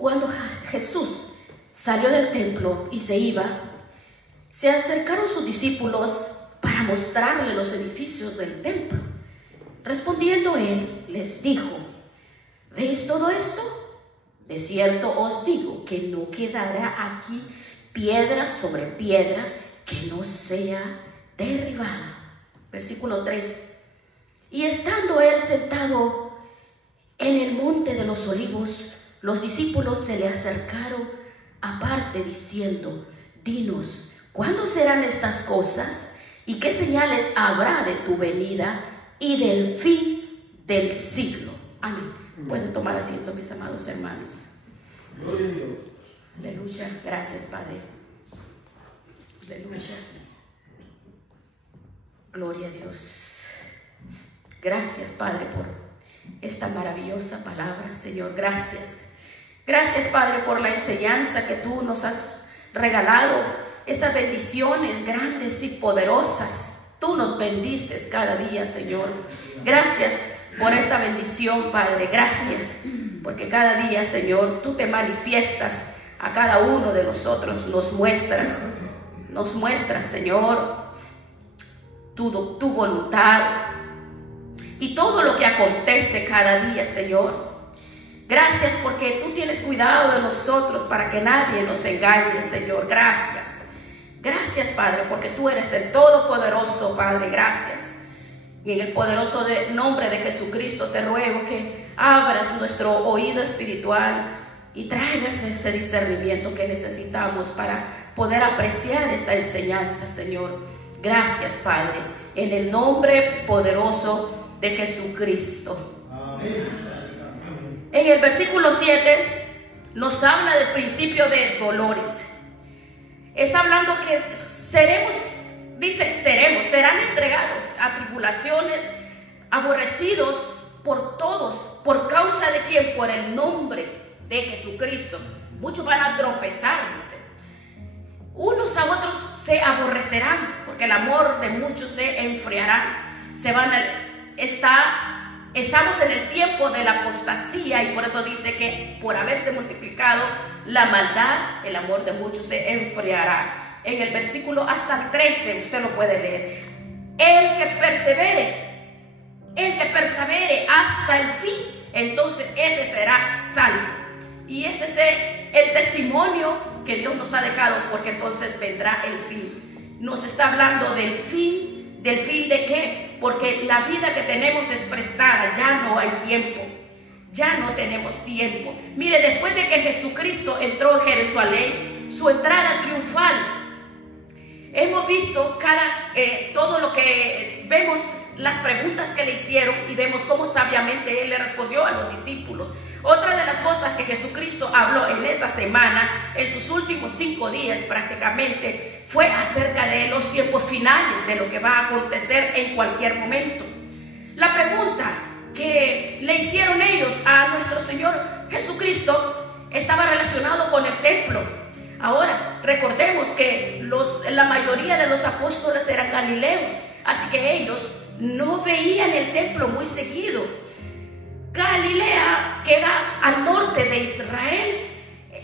Cuando Jesús salió del templo y se iba, se acercaron sus discípulos para mostrarle los edificios del templo. Respondiendo él, les dijo: ¿veis todo esto? De cierto os digo que no quedará aquí piedra sobre piedra que no sea derribada. Versículo 3. Y estando él sentado en el monte de los olivos, los discípulos se le acercaron aparte diciendo: dinos, ¿cuándo serán estas cosas? ¿Y qué señales habrá de tu venida y del fin del siglo? Amén. Pueden tomar asiento, mis amados hermanos. Gloria a Dios. Aleluya. Gracias, Padre. Aleluya. Gloria a Dios. Gracias, Padre, por esta maravillosa palabra, Señor. Gracias. Gracias, Padre, por la enseñanza que tú nos has regalado. Estas bendiciones grandes y poderosas. Tú nos bendices cada día, Señor. Gracias por esta bendición, Padre. Gracias, porque cada día, Señor, tú te manifiestas a cada uno de nosotros. Nos muestras, Señor, tu voluntad y todo lo que acontece cada día, Señor. Gracias porque tú tienes cuidado de nosotros para que nadie nos engañe, Señor. Gracias. Gracias, Padre, porque tú eres el Todopoderoso, Padre. Gracias. Y en el poderoso nombre de Jesucristo te ruego que abras nuestro oído espiritual y traigas ese discernimiento que necesitamos para poder apreciar esta enseñanza, Señor. Gracias, Padre, en el nombre poderoso de Jesucristo. Amén. En el versículo 7 nos habla del principio de dolores. Está hablando que serán entregados a tribulaciones, aborrecidos por todos. ¿Por causa de quién? Por el nombre de Jesucristo. Muchos van a tropezar, dice. Unos a otros se aborrecerán, porque el amor de muchos se enfriará. Estamos en el tiempo de la apostasía, y por eso dice que por haberse multiplicado la maldad, el amor de muchos se enfriará. En el versículo hasta el 13 usted lo puede leer. El que persevere hasta el fin, entonces ese será salvo. Y ese es el testimonio que Dios nos ha dejado, porque entonces vendrá el fin. Nos está hablando del fin. ¿Del fin de qué? Porque la vida que tenemos es prestada, ya no hay tiempo. Ya no tenemos tiempo. Mire, después de que Jesucristo entró en Jerusalén, su entrada triunfal, hemos visto todo lo que vemos, las preguntas que le hicieron, y vemos cómo sabiamente él le respondió a los discípulos. Otra de las cosas que Jesucristo habló en esa semana, en sus últimos 5 días prácticamente, fue acerca de los tiempos finales, de lo que va a acontecer en cualquier momento. La pregunta que le hicieron ellos a nuestro Señor Jesucristo estaba relacionado con el templo. Ahora, recordemos que la mayoría de los apóstoles eran galileos, así que ellos no veían el templo muy seguido. Galilea queda al norte de Israel.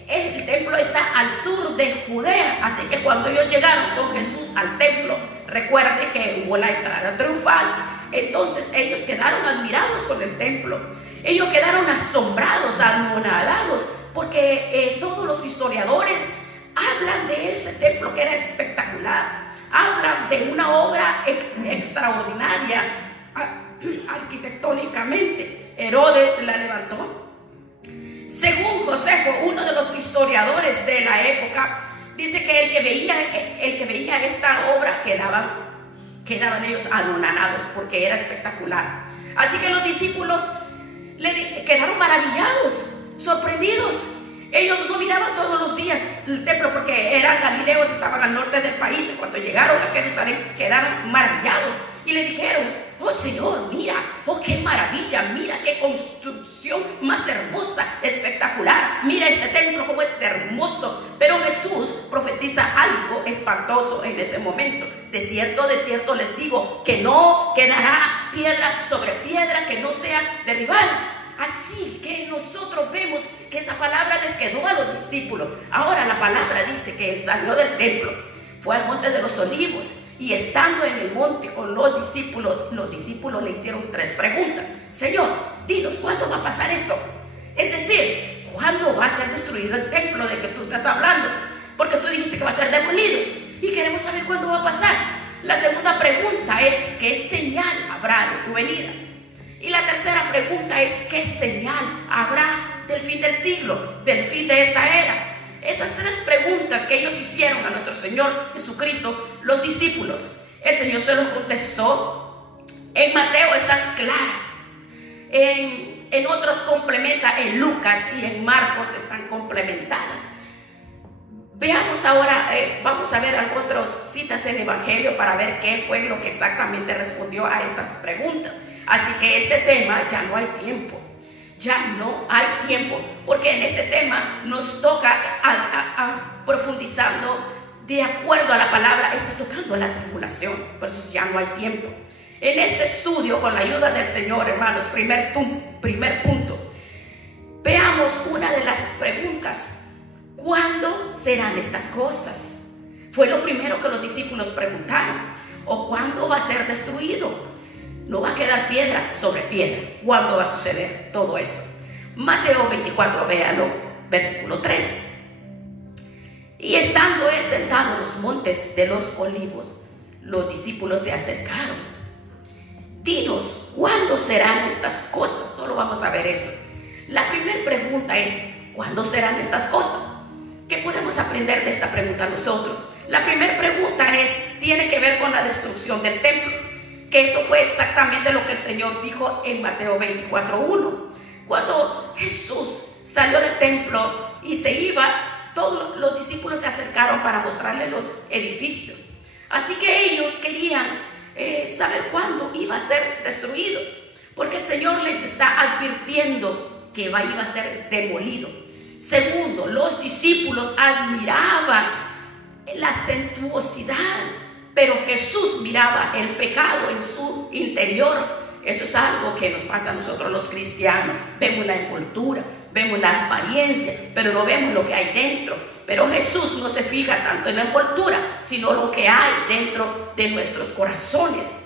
El templo está al sur de Judea, así que cuando ellos llegaron con Jesús al templo, recuerde que hubo la entrada triunfal. Entonces ellos quedaron admirados con el templo. Ellos quedaron asombrados, anonadados, porque todos los historiadores hablan de ese templo que era espectacular. Hablan de una obra extraordinaria arquitectónicamente. Herodes la levantó. Según Josefo, uno de los historiadores de la época, dice que el que veía esta obra quedaban ellos anonadados, porque era espectacular. Así que los discípulos quedaron maravillados, sorprendidos. Ellos no miraban todos los días el templo, porque eran galileos, estaban al norte del país, y cuando llegaron a Jerusalén quedaron maravillados y le dijeron: oh Señor, mira, oh qué maravilla, mira qué construcción más hermosa, espectacular, mira este templo como es hermoso. Pero Jesús profetiza algo espantoso en ese momento. De cierto les digo que no quedará piedra sobre piedra que no sea derribada. Así que nosotros vemos vemos que esa palabra les quedó a los discípulos. Ahora la palabra dice que él salió del templo, fue al monte de los olivos, y estando en el monte con los discípulos le hicieron 3 preguntas. Señor, dinos, ¿cuándo va a pasar esto? Es decir, ¿cuándo va a ser destruido el templo de que tú estás hablando? Porque tú dijiste que va a ser demolido y queremos saber cuándo va a pasar. La segunda pregunta es, ¿qué señal habrá de tu venida? Y la tercera pregunta es, ¿qué señal habrá del fin del siglo, del fin de esta era? Esas 3 preguntas que ellos hicieron a nuestro Señor Jesucristo, los discípulos, el Señor se los contestó. En Mateo están claras, en otros complementa, en Lucas y en Marcos están complementadas. Veamos ahora, vamos a ver otras citas en el Evangelio para ver qué fue lo que exactamente respondió a estas preguntas. Así que este tema ya no hay tiempo. Ya no hay tiempo, porque en este tema nos toca profundizando de acuerdo a la palabra, está tocando la tribulación, por eso ya no hay tiempo. En este estudio, con la ayuda del Señor, hermanos, primer punto, veamos una de las preguntas: ¿cuándo serán estas cosas? Fue lo primero que los discípulos preguntaron. ¿O cuándo va a ser destruido? No va a quedar piedra sobre piedra. ¿Cuándo va a suceder todo esto? Mateo 24, véalo, versículo 3. Y estando él sentado en los montes de los olivos, los discípulos se acercaron. Dinos, ¿cuándo serán estas cosas? Solo vamos a ver eso. La primera pregunta es, ¿cuándo serán estas cosas? ¿Qué podemos aprender de esta pregunta nosotros? La primera pregunta tiene que ver con la destrucción del templo. Que eso fue exactamente lo que el Señor dijo en Mateo 24:1. Cuando Jesús salió del templo y se iba, todos los discípulos se acercaron para mostrarle los edificios. Así que ellos querían saber cuándo iba a ser destruido, porque el Señor les está advirtiendo que iba a ser demolido. Segundo, los discípulos admiraban la suntuosidad, pero Jesús miraba el pecado en su interior. Eso es algo que nos pasa a nosotros los cristianos. Vemos la envoltura, vemos la apariencia, pero no vemos lo que hay dentro. Pero Jesús no se fija tanto en la envoltura, sino lo que hay dentro de nuestros corazones.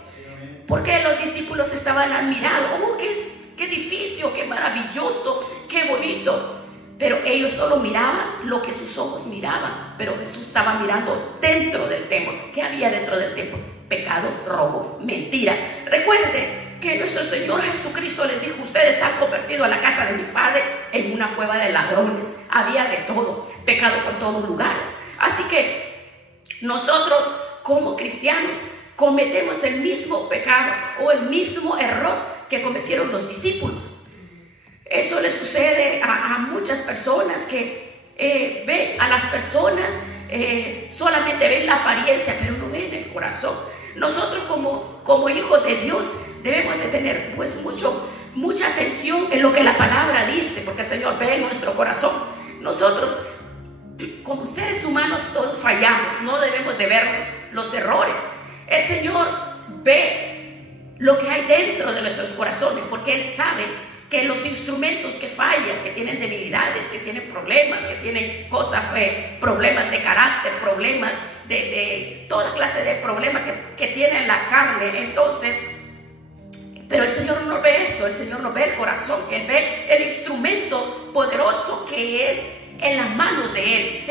Porque los discípulos estaban admirados. ¡Oh, qué edificio, qué maravilloso, qué bonito! Pero ellos solo miraban lo que sus ojos miraban. Pero Jesús estaba mirando dentro del templo. ¿Qué había dentro del templo? Pecado, robo, mentira. Recuerden que nuestro Señor Jesucristo les dijo: ustedes han convertido a la casa de mi Padre en una cueva de ladrones. Había de todo, pecado por todo lugar. Así que nosotros como cristianos cometemos el mismo pecado o el mismo error que cometieron los discípulos. Eso le sucede a muchas personas que ven a las personas, solamente ven la apariencia, pero no ven el corazón. Nosotros como hijos de Dios debemos de tener pues mucha atención en lo que la palabra dice, porque el Señor ve en nuestro corazón. Nosotros como seres humanos todos fallamos, no debemos de vernos los errores. El Señor ve lo que hay dentro de nuestros corazones, porque Él sabe que los instrumentos que fallan, que tienen debilidades, que tienen problemas, que tienen cosas, problemas de carácter, problemas de toda clase de problemas que tiene la carne. Entonces, pero el Señor no ve eso, el Señor no ve el corazón, Él ve el instrumento poderoso que es en las manos de Él.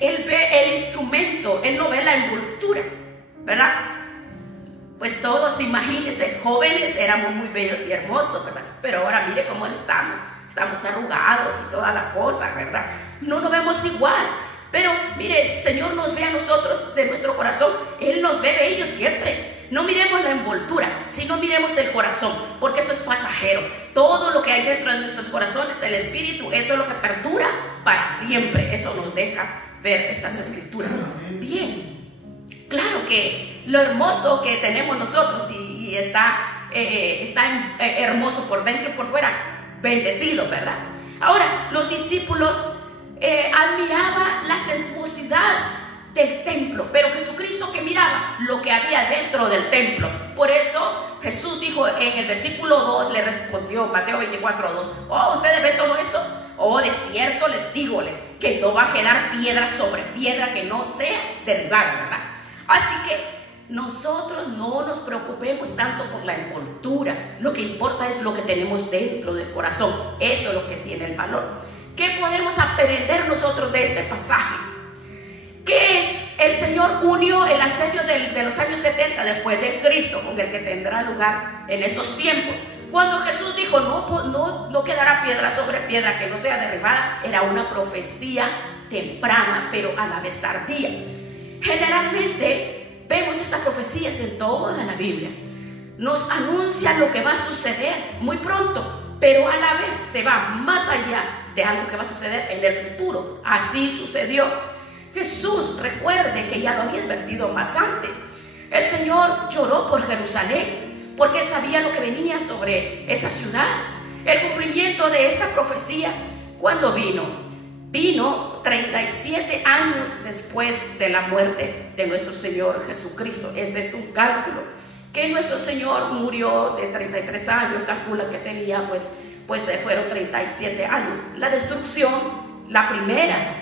Él ve el instrumento, Él no ve la envoltura, ¿verdad? Pues todos, imagínense, jóvenes éramos muy bellos y hermosos, ¿verdad? Pero ahora mire cómo estamos arrugados y toda la cosa, ¿verdad? No nos vemos igual. Pero mire, el Señor nos ve a nosotros de nuestro corazón. Él nos ve bellos siempre. No miremos la envoltura, sino miremos el corazón, porque eso es pasajero. Todo lo que hay dentro de nuestros corazones, el espíritu, eso es lo que perdura para siempre. Eso nos deja ver estas escrituras. Bien. Claro que lo hermoso que tenemos nosotros y está hermoso por dentro y por fuera, bendecido, ¿verdad? Ahora, los discípulos admiraban la suntuosidad del templo, pero Jesucristo que miraba lo que había dentro del templo. Por eso Jesús dijo en el versículo 2, le respondió Mateo 24:2, oh, ¿ustedes ven todo esto? Oh, de cierto les dígole que no va a quedar piedra sobre piedra que no sea derribada, ¿verdad? Así que nosotros no nos preocupemos tanto por la envoltura. Lo que importa es lo que tenemos dentro del corazón. Eso es lo que tiene el valor. ¿Qué podemos aprender nosotros de este pasaje? Que es el Señor unió el asedio de los años 70 después de Cristo con el que tendrá lugar en estos tiempos. Cuando Jesús dijo no quedará piedra sobre piedra que no sea derribada, era una profecía temprana, pero a la vez tardía. Generalmente vemos estas profecías en toda la Biblia. Nos anuncian lo que va a suceder muy pronto, pero a la vez se va más allá de algo que va a suceder en el futuro. Así sucedió. Jesús, recuerde que ya lo había advertido más antes. El Señor lloró por Jerusalén porque él sabía lo que venía sobre esa ciudad. El cumplimiento de esta profecía, ¿cuándo vino? Vino 37 años después de la muerte de nuestro Señor Jesucristo. Ese es un cálculo. Que nuestro Señor murió de 33 años, calcula que tenía pues fueron 37 años. La destrucción, la primera,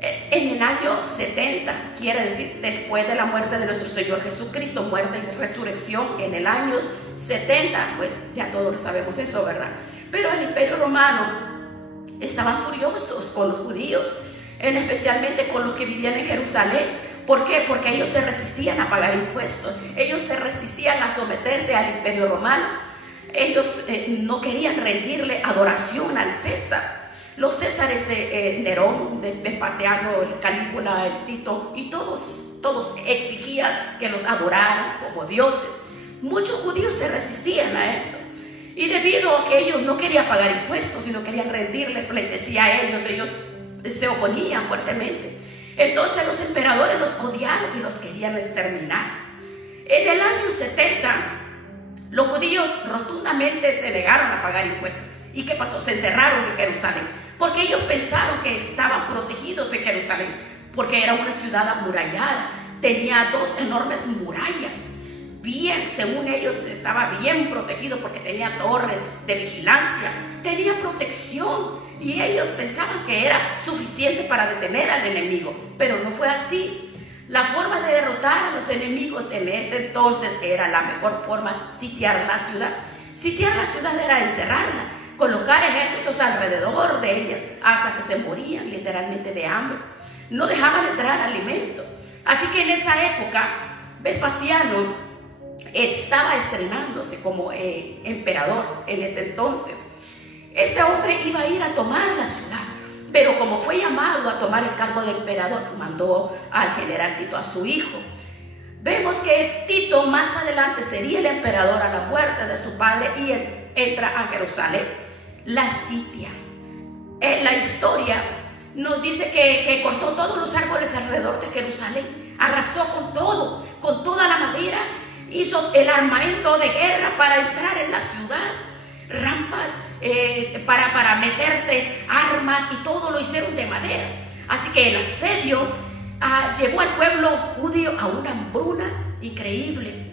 en el año 70, quiere decir después de la muerte de nuestro Señor Jesucristo, muerte y resurrección en el año 70, pues ya todos lo sabemos eso, ¿verdad? Pero el Imperio Romano estaban furiosos con los judíos, especialmente con los que vivían en Jerusalén. ¿Por qué? Porque ellos se resistían a pagar impuestos, ellos se resistían a someterse al Imperio Romano, ellos no querían rendirle adoración al César. Los Césares, Nerón, Vespasiano, el Calígula, el Tito, y todos exigían que los adoraran como dioses. Muchos judíos se resistían a esto. Y debido a que ellos no querían pagar impuestos, sino querían rendirle pleitesía a ellos se oponían fuertemente. Entonces los emperadores los odiaron y los querían exterminar. En el año 70, los judíos rotundamente se negaron a pagar impuestos. ¿Y qué pasó? Se encerraron en Jerusalén. Porque ellos pensaron que estaban protegidos en Jerusalén, porque era una ciudad amurallada, tenía 2 enormes murallas, según ellos estaba bien protegido porque tenía torres de vigilancia, tenía protección, y ellos pensaban que era suficiente para detener al enemigo, pero no fue así. La forma de derrotar a los enemigos en ese entonces era la mejor forma, sitiar la ciudad. Sitiar la ciudad era encerrarla, colocar ejércitos alrededor de ellas hasta que se morían literalmente de hambre. No dejaban entrar alimento. Así que en esa época Vespasiano estaba estrenándose como emperador en ese entonces. Este hombre iba a ir a tomar la ciudad, pero como fue llamado a tomar el cargo de emperador, mandó al general Tito, a su hijo. Vemos que Tito más adelante sería el emperador a la muerte de su padre y entra a Jerusalén. La sitia. La historia nos dice que cortó todos los árboles alrededor de Jerusalén, arrasó con toda la madera, hizo el armamento de guerra para entrar en la ciudad, rampas para meterse, armas, y todo lo hicieron de maderas. Así que el asedio llevó al pueblo judío a una hambruna increíble.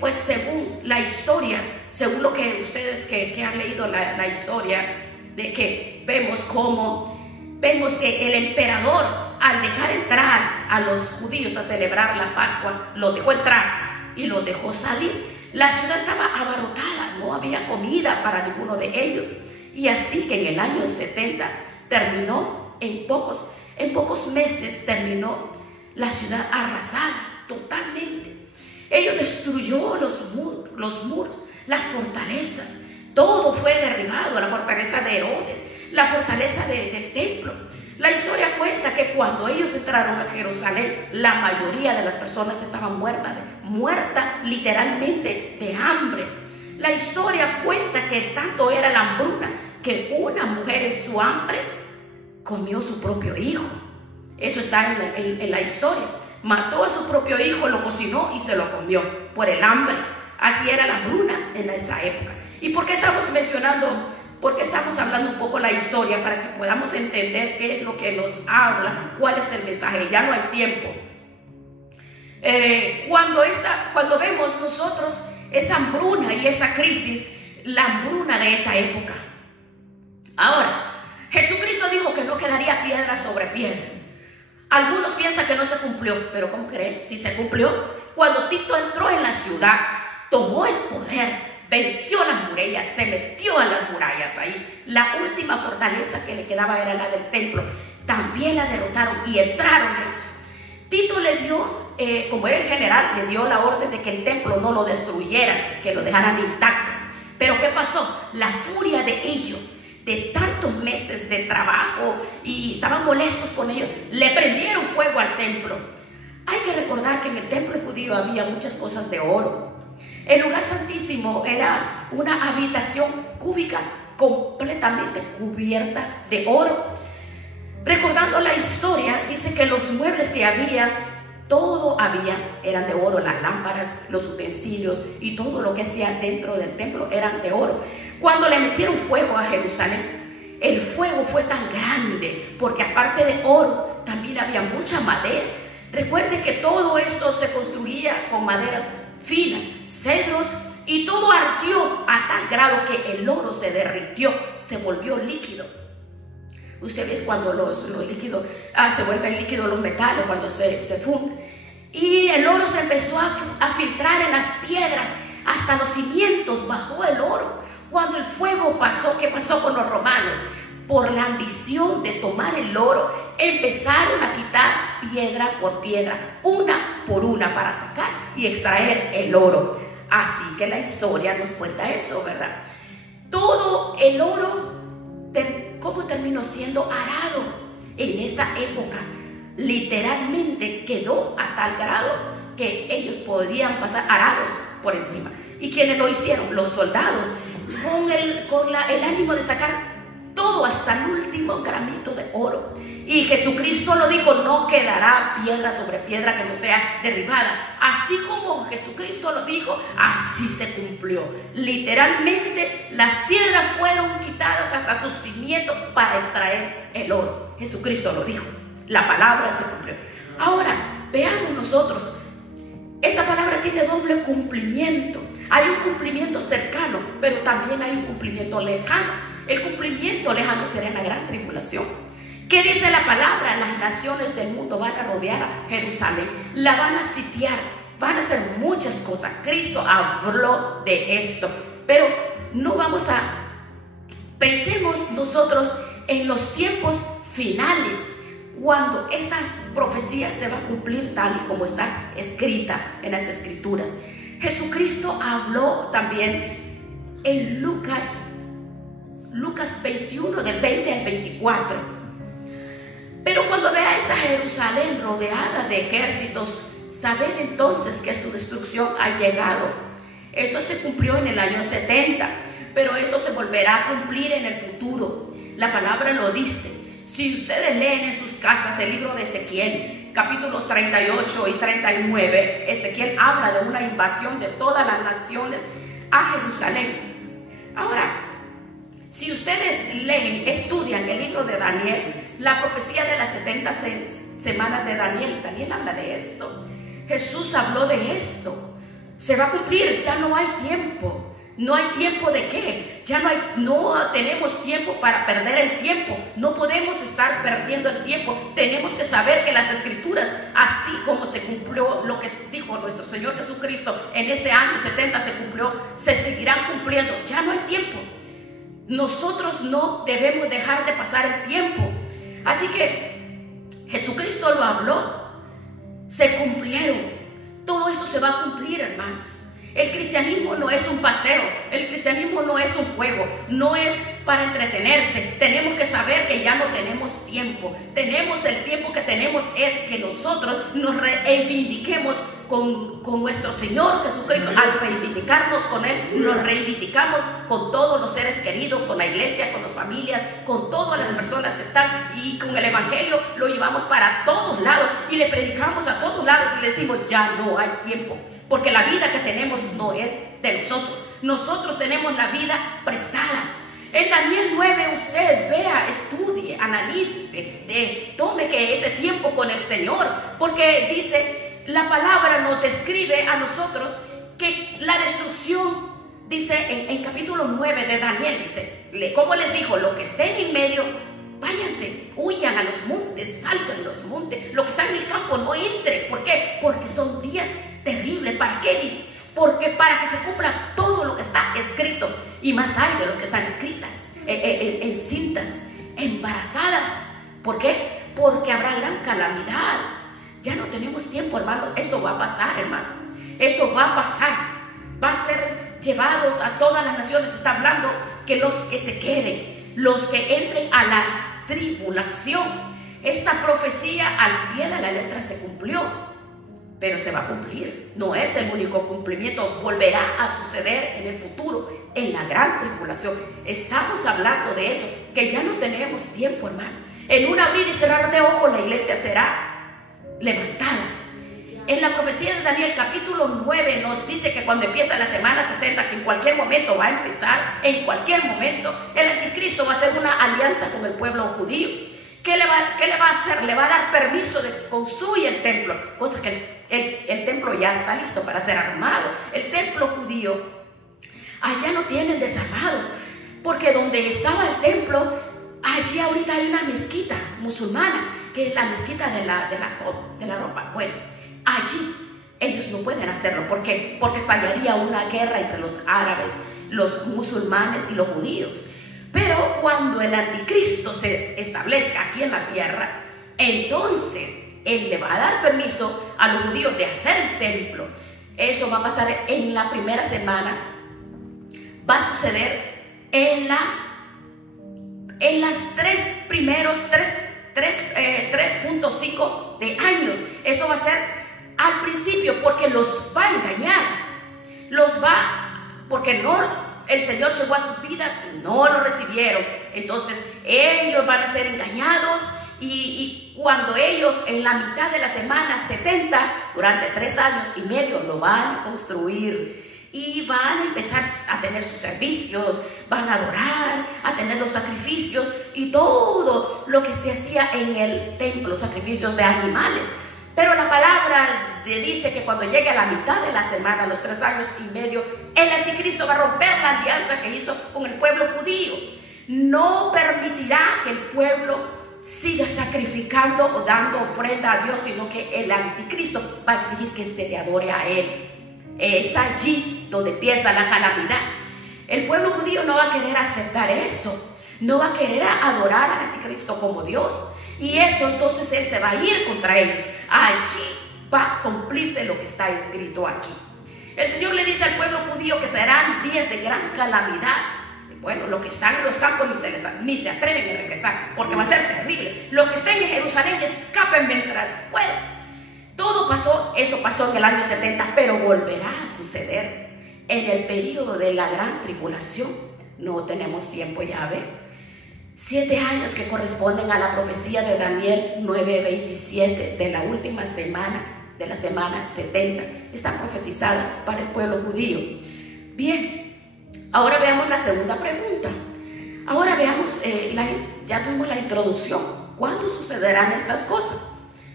Pues según la historia, según lo que ustedes que han leído la historia, de que vemos que el emperador, al dejar entrar a los judíos a celebrar la Pascua, los dejó entrar y los dejó salir. La ciudad estaba abarrotada, no había comida para ninguno de ellos, y así que en el año 70 terminó, en pocos meses terminó la ciudad arrasada totalmente. Ellos destruyó los muros, las fortalezas, todo fue derribado, la fortaleza de Herodes, la fortaleza del templo. La historia cuenta que cuando ellos entraron a Jerusalén, la mayoría de las personas estaban muertas literalmente de hambre. La historia cuenta que tanto era la hambruna que una mujer en su hambre comió su propio hijo. Eso está en la historia. Mató a su propio hijo, lo cocinó y se lo comió por el hambre. Así era la hambruna en esa época. ¿Y por qué estamos hablando un poco la historia? Para que podamos entender qué es lo que nos habla, cuál es el mensaje. Ya no hay tiempo. Cuando vemos nosotros esa hambruna y esa crisis, la hambruna de esa época. Ahora, Jesucristo dijo que no quedaría piedra sobre piedra. Algunos piensan que no se cumplió, pero ¿cómo creen? Sí se cumplió. Cuando Tito entró en la ciudad, tomó el poder, venció las murallas, se metió a las murallas ahí. La última fortaleza que le quedaba era la del templo. También la derrotaron y entraron ellos. Tito le dio, como era el general, le dio la orden de que el templo no lo destruyeran, que lo dejaran intacto. Pero ¿qué pasó? La furia de ellos, de tantos meses de trabajo, y estaban molestos con ellos, le prendieron fuego al templo. Hay que recordar que en el templo judío había muchas cosas de oro. El lugar santísimo era una habitación cúbica completamente cubierta de oro. Recordando la historia, dice que los muebles que había, todo había, eran de oro. Las lámparas, los utensilios y todo lo que hacía dentro del templo eran de oro. Cuando le metieron fuego a Jerusalén, el fuego fue tan grande porque aparte de oro también había mucha madera. Recuerde que todo esto se construía con maderas finas, cedros, y todo ardió a tal grado que el oro se derritió, se volvió líquido. Usted ve cuando los líquidos se vuelven líquidos, los metales, cuando se funden. Y el oro se empezó a filtrar en las piedras, hasta los cimientos bajó el oro. Cuando el fuego pasó, ¿qué pasó con los romanos? Por la ambición de tomar el oro, empezaron a quitar piedra por piedra, una por una, para sacar y extraer el oro. Así que la historia nos cuenta eso, ¿verdad? Todo el oro, ¿cómo terminó siendo arado en esa época? Literalmente quedó a tal grado que ellos podían pasar arados por encima. ¿Y quiénes lo hicieron? Los soldados, con el ánimo de sacar todo hasta el último gramito de oro. Y Jesucristo lo dijo: no quedará piedra sobre piedra que no sea derribada. Así como Jesucristo lo dijo, así se cumplió. Literalmente las piedras fueron quitadas hasta sus cimientos para extraer el oro. Jesucristo lo dijo, la palabra se cumplió. Ahora veamos nosotros, esta palabra tiene doble cumplimiento. Hay un cumplimiento cercano, pero también hay un cumplimiento lejano. El cumplimiento lejano será en la gran tribulación. ¿Qué dice la palabra? Las naciones del mundo van a rodear a Jerusalén, la van a sitiar, van a hacer muchas cosas. Cristo habló de esto, pero no vamos a... Pensemos nosotros en los tiempos finales, cuando estas profecías se van a cumplir tal y como está escrita en las escrituras. Jesucristo habló también en Lucas 21, del 20 al 24. Pero cuando vea esta Jerusalén rodeada de ejércitos, sabed entonces que su destrucción ha llegado. Esto se cumplió en el año 70, pero esto se volverá a cumplir en el futuro. La palabra lo dice. Si ustedes leen en sus casas el libro de Ezequiel, capítulo 38 y 39, Ezequiel habla de una invasión de todas las naciones a Jerusalén. Ahora, si ustedes leen, estudian el libro de Daniel, la profecía de las 70 semanas de Daniel habla de esto. Jesús habló de esto. Se va a cumplir, ya no hay tiempo. No hay tiempo de qué, ya no tenemos tiempo para perder el tiempo. No podemos estar perdiendo el tiempo. Tenemos que saber que las escrituras, así como se cumplió lo que dijo nuestro Señor Jesucristo en ese año 70, se cumplió, se seguirán cumpliendo. Ya no hay tiempo. Nosotros no debemos dejar de pasar el tiempo. Así que Jesucristo lo habló, se cumplieron. Todo esto se va a cumplir, hermanos. El cristianismo no es un paseo, el cristianismo no es un juego, no es para entretenerse. Tenemos que saber que ya no tenemos tiempo. El tiempo que tenemos es que nosotros nos reivindiquemos con nuestro Señor Jesucristo. Al reivindicarnos con Él, nos reivindicamos con todos los seres queridos, con la iglesia, con las familias, con todas las personas que están, y con el evangelio lo llevamos para todos lados y le predicamos a todos lados y le decimos: ya no hay tiempo, porque la vida que tenemos no es de nosotros. Nosotros tenemos la vida prestada. En Daniel 9 usted vea, estudie, analice, tome que ese tiempo con el Señor, porque dice, la palabra nos describe a nosotros que la destrucción, dice en capítulo 9 de Daniel, dice, ¿cómo les dijo? Lo que esté en el medio, váyanse, huyan a los montes, salgan a los montes. Lo que está en el campo no entre. ¿Por qué? Porque son días terribles. ¿Para qué dice? Porque para que se cumpla todo lo que está escrito. Y más hay de los que están escritas, encintas, embarazadas. ¿Por qué? Porque habrá gran calamidad. Ya no tenemos tiempo, hermano. Esto va a pasar, hermano. Esto va a pasar. Va a ser llevados a todas las naciones. Está hablando que los que se queden, los que entren a la tribulación. Esta profecía al pie de la letra se cumplió, pero se va a cumplir. No es el único cumplimiento. Volverá a suceder en el futuro, en la gran tribulación. Estamos hablando de eso, que ya no tenemos tiempo, hermano. En un abrir y cerrar de ojos la iglesia será levantada. En la profecía de Daniel capítulo 9 nos dice que cuando empieza la semana 60, que en cualquier momento va a empezar, en cualquier momento, el anticristo va a hacer una alianza con el pueblo judío. ¿Qué le va a hacer? Le va a dar permiso de que construya el templo, cosa que el templo ya está listo para ser armado. El templo judío allá no tienen desarmado, porque donde estaba el templo, allí ahorita hay una mezquita musulmana, que es la mezquita de la ropa. Bueno, allí ellos no pueden hacerlo. ¿Por qué? Porque estallaría una guerra entre los árabes, los musulmanes y los judíos. Pero cuando el anticristo se establezca aquí en la tierra, entonces él le va a dar permiso a los judíos de hacer el templo. Eso va a pasar en la primera semana. Va a suceder en las 3.5 de años. Eso va a ser al principio, porque los va a engañar. Porque el Señor llegó a sus vidas y no lo recibieron. Entonces ellos van a ser engañados, y cuando ellos en la mitad de la semana 70, durante 3 años y medio, lo van a construir y van a empezar a tener sus servicios, van a adorar, a tener los sacrificios y todo lo que se hacía en el templo, sacrificios de animales. Pero la palabra dice que cuando llegue a la mitad de la semana, los 3 años y medio, el anticristo va a romper la alianza que hizo con el pueblo judío. No permitirá que el pueblo siga sacrificando o dando ofrenda a Dios, sino que el anticristo va a exigir que se le adore a él. Es allí donde empieza la calamidad. El pueblo judío no va a querer aceptar eso, no va a querer adorar al anticristo como Dios. Y eso entonces él se va a ir contra ellos. Allí va a cumplirse lo que está escrito aquí. El Señor le dice al pueblo judío que serán días de gran calamidad. Bueno, los que están en los campos ni se atreven a regresar, porque va a ser terrible. Los que estén en Jerusalén escapen mientras puedan. Esto pasó en el año 70, pero volverá a suceder en el periodo de la gran tribulación. No tenemos tiempo, ya ve. 7 años que corresponden a la profecía de Daniel 9:27 de la última semana, de la semana 70, están profetizadas para el pueblo judío. Bien, ahora veamos la segunda pregunta. Ahora veamos, ya tuvimos la introducción. ¿Cuándo sucederán estas cosas?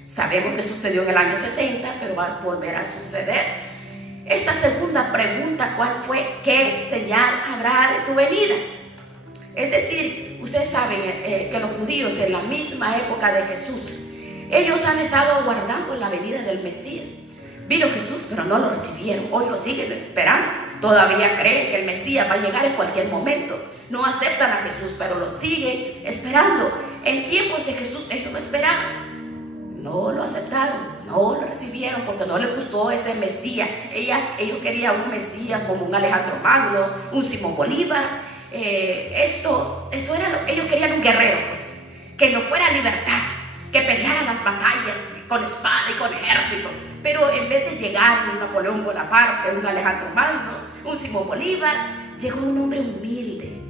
Sabemos que sucedió en el año 70, pero va a volver a suceder. Esta segunda pregunta, ¿cuál fue? ¿Qué señal habrá de tu venida? Es decir, ustedes saben que los judíos en la misma época de Jesús, ellos han estado aguardando la venida del Mesías. Vino Jesús, pero no lo recibieron. Hoy lo siguen esperando. Todavía creen que el Mesías va a llegar en cualquier momento. No aceptan a Jesús, pero lo siguen esperando. En tiempos de Jesús ellos lo esperaban. No lo aceptaron, no lo recibieron, porque no les gustó ese Mesías. Ellos querían un Mesías como un Alejandro Magno, un Simón Bolívar. Ellos querían un guerrero, pues, que no fuera libertad, que peleara las batallas con espada y con ejército. Pero en vez de llegar un Napoleón Bonaparte, un Alejandro Magno, un Simón Bolívar, llegó un hombre humilde,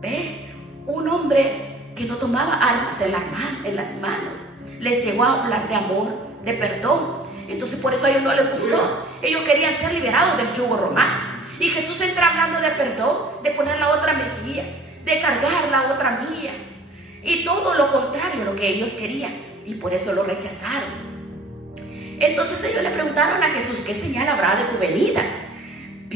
¿ve? Un hombre que no tomaba armas en las manos. Les llegó a hablar de amor, de perdón. Entonces por eso a ellos no les gustó. Ellos querían ser liberados del yugo romano. Y Jesús entra hablando de perdón, de poner la otra mejilla, de cargar la otra mía. Y todo lo contrario a lo que ellos querían. Y por eso lo rechazaron. Entonces ellos le preguntaron a Jesús, ¿qué señal habrá de tu venida?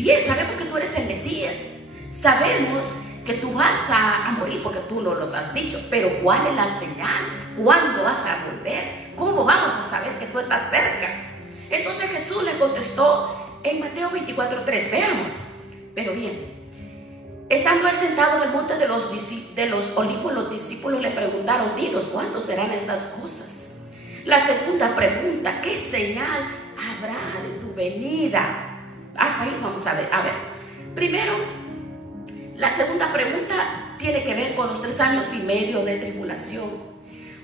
bien, sabemos que tú eres el Mesías, sabemos que tú vas a morir porque tú no los has dicho, pero ¿cuál es la señal? ¿Cuándo vas a volver? ¿Cómo vamos a saber que tú estás cerca? Entonces Jesús le contestó en Mateo 24:3, veamos. Pero bien, estando él sentado en el monte de los olivos, los discípulos le preguntaron: dinos, ¿cuándo serán estas cosas? La segunda pregunta: ¿qué señal habrá de tu venida? Hasta ahí vamos a ver. Primero, la segunda pregunta tiene que ver con los 3 años y medio de tribulación.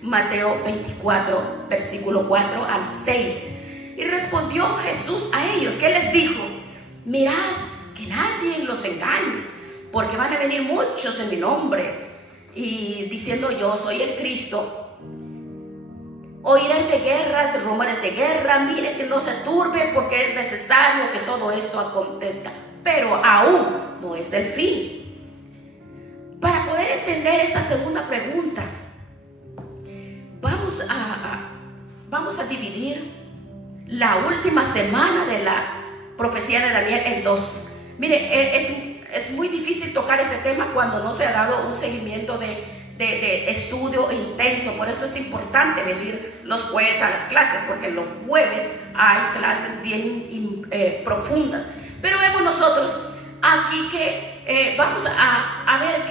Mateo 24, versículo 4 al 6. Y respondió Jesús a ellos, ¿qué les dijo? Mirad que nadie los engañe, porque van a venir muchos en mi nombre, y diciendo: yo soy el Cristo. Oirán de guerras, rumores de guerra. Miren que no se turbe, porque es necesario que todo esto acontezca, pero aún no es el fin. Para poder entender esta segunda pregunta, vamos a dividir la última semana de la profecía de Daniel en 2. Mire, es muy difícil tocar este tema cuando no se ha dado un seguimiento de estudio intenso. Por eso es importante venir los jueves a las clases, porque los jueves hay clases bien profundas. Pero vemos nosotros aquí que vamos a ver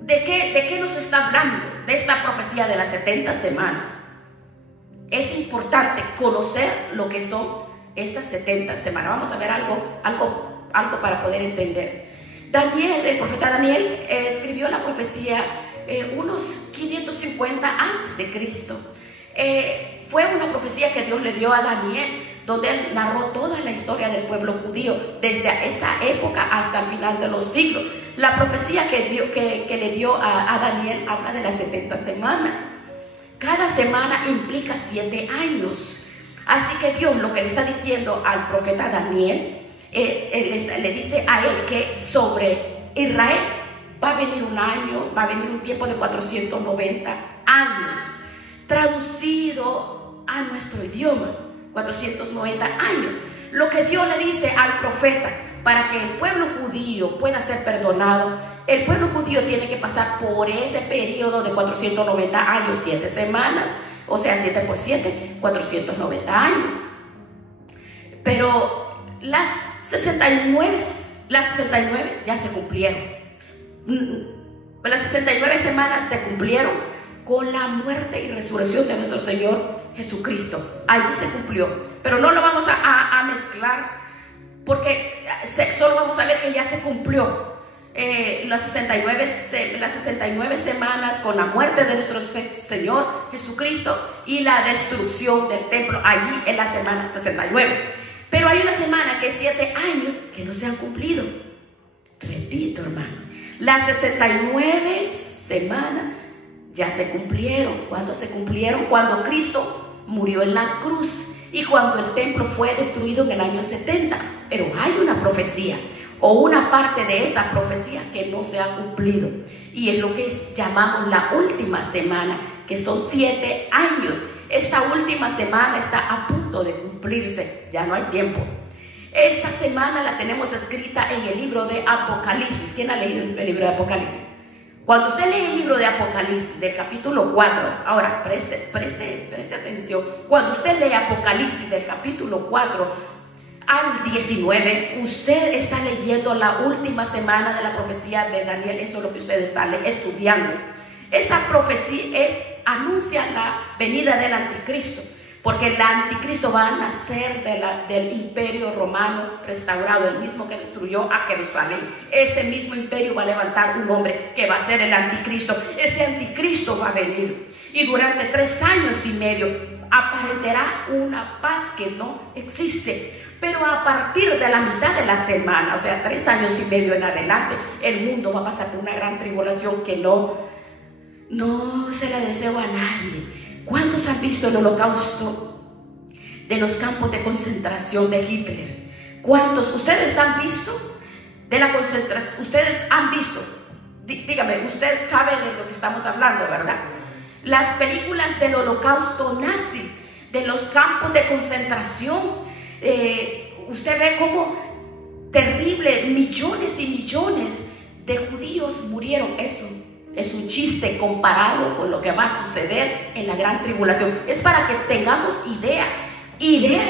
de qué nos está hablando, de esta profecía de las 70 semanas. Es importante conocer lo que son estas 70 semanas. Vamos a ver algo para poder entender. Daniel, el profeta Daniel, escribió la profecía unos 550 antes de Cristo. Fue una profecía que Dios le dio a Daniel, donde él narró toda la historia del pueblo judío desde esa época hasta el final de los siglos. La profecía que le dio a Daniel habla de las 70 semanas. Cada semana implica 7 años. Así que Dios lo que le está diciendo al profeta Daniel, le dice a él que sobre Israel va a venir un año, va a venir un tiempo de 490 años. Traducido a nuestro idioma, 490 años. Lo que Dios le dice al profeta, para que el pueblo judío pueda ser perdonado, el pueblo judío tiene que pasar por ese periodo de 490 años, 7 semanas, o sea, 7 por 7, 490 años. Pero las 69 ya se cumplieron. Las 69 semanas se cumplieron con la muerte y resurrección de nuestro Señor Jesucristo. Allí se cumplió, pero no lo vamos a mezclar, porque solo vamos a ver que ya se cumplió las 69 semanas con la muerte de nuestro Señor Jesucristo y la destrucción del templo allí en la semana 69. Pero hay una semana que es 7 años que no se han cumplido. Repito, hermanos, las 69 semanas ya se cumplieron. ¿Cuándo se cumplieron? Cuando Cristo murió en la cruz y cuando el templo fue destruido en el año 70. Pero hay una profecía o una parte de esta profecía que no se ha cumplido, y es lo que llamamos la última semana, que son 7 años. Esta última semana está a punto de cumplirse, ya no hay tiempo. Esta semana la tenemos escrita en el libro de Apocalipsis. ¿Quién ha leído el libro de Apocalipsis? Cuando usted lee el libro de Apocalipsis del capítulo 4, ahora preste atención. Cuando usted lee Apocalipsis del capítulo 4 al 19, usted está leyendo la última semana de la profecía de Daniel. Eso es lo que usted está estudiando. Esa profecía anuncia la venida del anticristo, porque el anticristo va a nacer del imperio romano restaurado, el mismo que destruyó a Jerusalén. Ese mismo imperio va a levantar un hombre que va a ser el anticristo. Ese anticristo va a venir y durante 3 años y medio aparentará una paz que no existe. Pero a partir de la mitad de la semana, o sea, 3 años y medio en adelante, el mundo va a pasar por una gran tribulación que no se la deseo a nadie. ¿Cuántos han visto el holocausto de los campos de concentración de Hitler? ¿Cuántos? ¿Ustedes han visto de la concentración? ¿Ustedes han visto? Dígame, usted sabe de lo que estamos hablando, ¿verdad? Las películas del holocausto nazi, de los campos de concentración. Usted ve cómo terrible. Millones y millones de judíos murieron. Eso es un chiste comparado con lo que va a suceder en la gran tribulación. Es para que tengamos idea,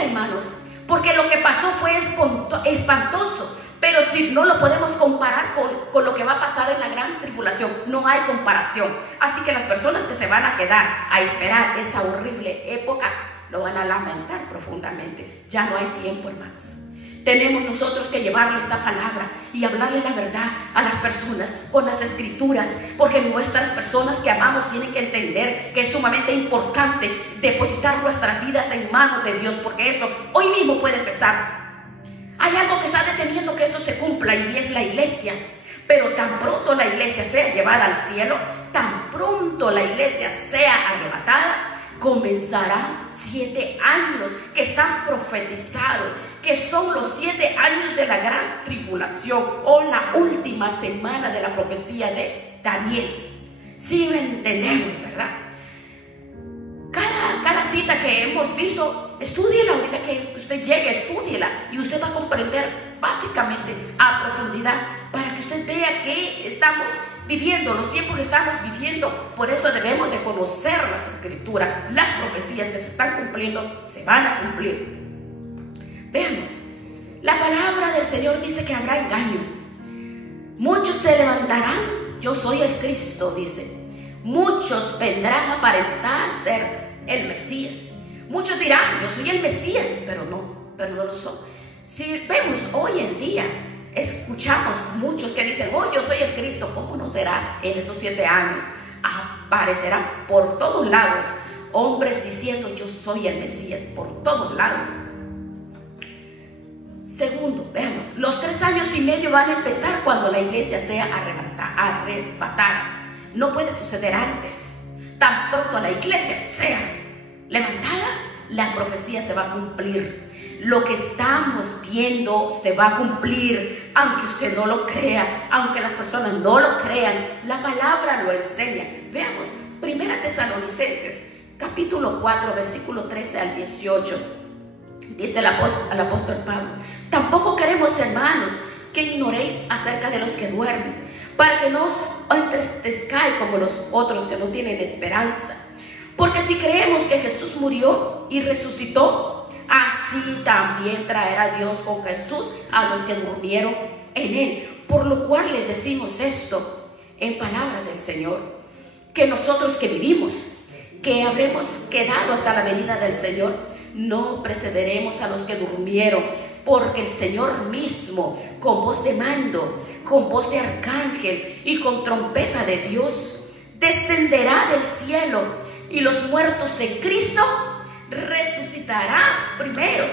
hermanos, porque lo que pasó fue espantoso. Pero si no lo podemos comparar con lo que va a pasar en la gran tribulación, no hay comparación. Así que las personas que se van a quedar a esperar esa horrible época lo van a lamentar profundamente. Ya no hay tiempo, hermanos. Tenemos nosotros que llevarle esta palabra y hablarle la verdad a las personas con las escrituras, porque nuestras personas que amamos tienen que entender que es sumamente importante depositar nuestras vidas en manos de Dios, porque esto hoy mismo puede empezar. Hay algo que está deteniendo que esto se cumpla y es la iglesia. Pero tan pronto la iglesia sea llevada al cielo, tan pronto la iglesia sea arrebatada, comenzarán 7 años que están profetizados, que son los 7 años de la gran tribulación o la última semana de la profecía de Daniel. Sí lo entendemos, ¿verdad? Cada cita que hemos visto, estúdiela ahorita que usted llegue, estúdiela y usted va a comprender básicamente a profundidad para que usted vea que estamos viviendo, los tiempos que estamos viviendo. Por eso debemos de conocer las escrituras. Las profecías que se están cumpliendo se van a cumplir. Veamos, la palabra del Señor dice que habrá engaño. Muchos se levantarán, yo soy el Cristo, dice. Muchos vendrán a aparentar ser el Mesías. Muchos dirán, yo soy el Mesías, pero no lo son. Si vemos hoy en día, escuchamos muchos que dicen, oh, yo soy el Cristo. ¿Cómo no será en esos 7 años? Aparecerán por todos lados hombres diciendo, yo soy el Mesías, por todos lados. Segundo, veamos, los 3 años y medio van a empezar cuando la iglesia sea arrebatada. No puede suceder antes. Tan pronto la iglesia sea levantada, la profecía se va a cumplir. Lo que estamos viendo se va a cumplir, aunque usted no lo crea, aunque las personas no lo crean. La palabra lo enseña. Veamos, 1 Tesalonicenses, capítulo 4, versículo 13 al 18. Dice el apóstol Pablo: tampoco queremos, hermanos, que ignoréis acerca de los que duermen, para que no os entristezcáis como los otros que no tienen esperanza. Porque si creemos que Jesús murió y resucitó, así también traerá Dios con Jesús a los que durmieron en él. Por lo cual les decimos esto en palabra del Señor, que nosotros que vivimos, que habremos quedado hasta la venida del Señor, no precederemos a los que durmieron, porque el Señor mismo, con voz de mando, con voz de arcángel y con trompeta de Dios, descenderá del cielo, y los muertos en Cristo resucitarán primero.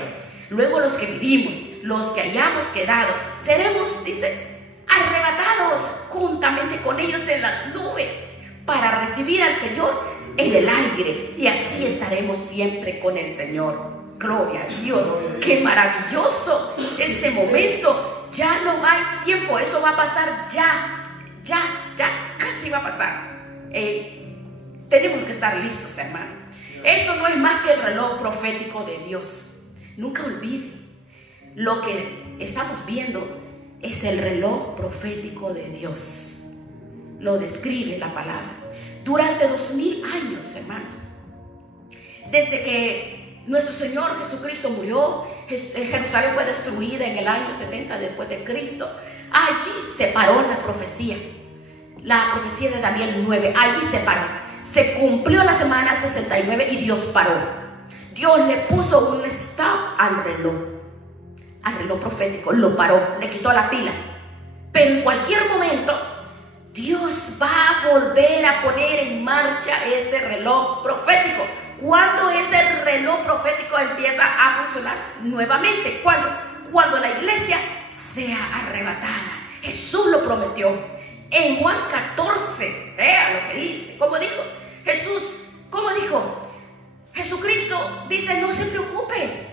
Luego los que vivimos, los que hayamos quedado, seremos, dice, arrebatados juntamente con ellos en las nubes para recibir al Señor en el aire, y así estaremos siempre con el Señor. Gloria a Dios, qué maravilloso ese momento. Ya no hay tiempo, eso va a pasar ya, casi va a pasar. Tenemos que estar listos, hermano. Esto no es más que el reloj profético de Dios. Nunca olviden, lo que estamos viendo es el reloj profético de Dios. Lo describe la palabra. Durante 2000 años, hermanos, desde que nuestro Señor Jesucristo murió, Jerusalén fue destruida en el año 70 después de Cristo. Allí se paró la profecía de Daniel 9. Allí se paró. Se cumplió la semana 69 y Dios paró. Dios le puso un stop al reloj profético. Lo paró, le quitó la pila. Pero en cualquier momento Dios va a volver a poner en marcha ese reloj profético. ¿Cuándo ese reloj profético empieza a funcionar nuevamente? Cuando la iglesia sea arrebatada. Jesús lo prometió. En Juan 14, vea lo que dice. ¿Cómo dijo Jesús? ¿Cómo dijo? Jesucristo dice, no se preocupe.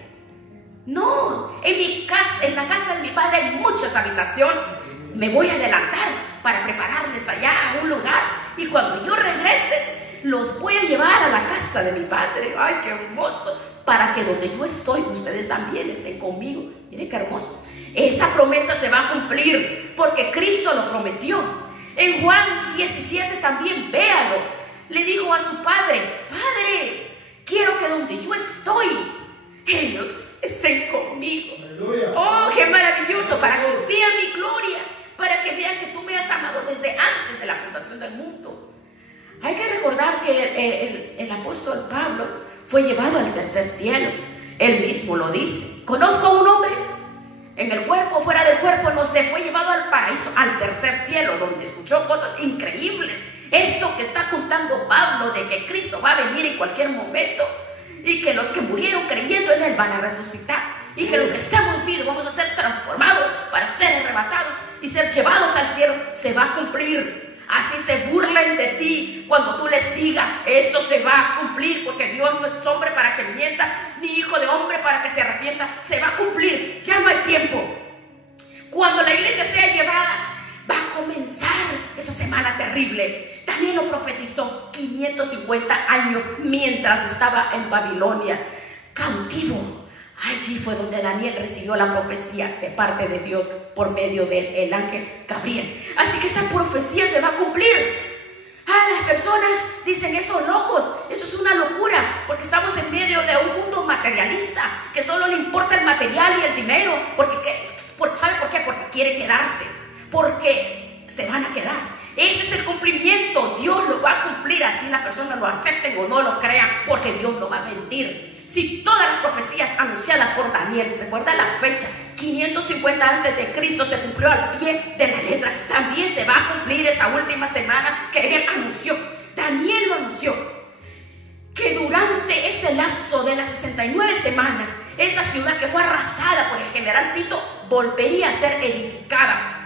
No, en la casa de mi Padre hay muchas habitaciones. Me voy a adelantar para prepararles allá un lugar. Y cuando yo regrese, los voy a llevar a la casa de mi Padre. ¡Ay, qué hermoso! Para que donde yo estoy, ustedes también estén conmigo. Mire qué hermoso. Esa promesa se va a cumplir porque Cristo lo prometió. En Juan 17 también, véalo. Le dijo a su padre: Padre, quiero que donde yo estoy, ellos estén conmigo. Aleluya. Oh, qué maravilloso, para que vean mi gloria, para que vean que tú me has amado desde antes de la fundación del mundo. Hay que recordar que el apóstol Pablo fue llevado al tercer cielo. Él mismo lo dice. Conozco a un hombre en el cuerpo, fuera del cuerpo, no sé, fue llevado al paraíso, al tercer cielo, donde escuchó cosas increíbles. Esto que está contando Pablo, de que Cristo va a venir en cualquier momento y que los que murieron creyendo en Él van a resucitar, y que los que estamos vivos vamos a ser transformados para ser arrebatados y ser llevados al cielo, se va a cumplir. Así se burlen de ti cuando tú les digas: esto se va a cumplir, porque Dios no es hombre para que mienta, ni hijo de hombre para que se arrepienta. Se va a cumplir, ya no hay tiempo. Cuando la iglesia sea llevada, va a comenzar esa semana terrible. Daniel lo profetizó 550 años mientras estaba en Babilonia, cautivo. Allí fue donde Daniel recibió la profecía de parte de Dios por medio del ángel Gabriel. Así que esta profecía se va a cumplir. Las personas dicen: esos locos, eso es una locura, porque estamos en medio de un mundo materialista que solo le importa el material y el dinero. ¿Sabe por qué? Porque quieren quedarse, porque se van a quedar. Este es el cumplimiento. Dios lo va a cumplir, así la persona lo acepten o no lo crean, porque Dios no va a mentir. Si todas las profecías anunciadas por Daniel, recuerda la fecha, 550 antes de Cristo, se cumplió al pie de la letra, también se va a cumplir esa última semana que él anunció. Daniel lo anunció, que durante ese lapso de las 69 semanas, esa ciudad que fue arrasada por el general Tito volvería a ser edificada.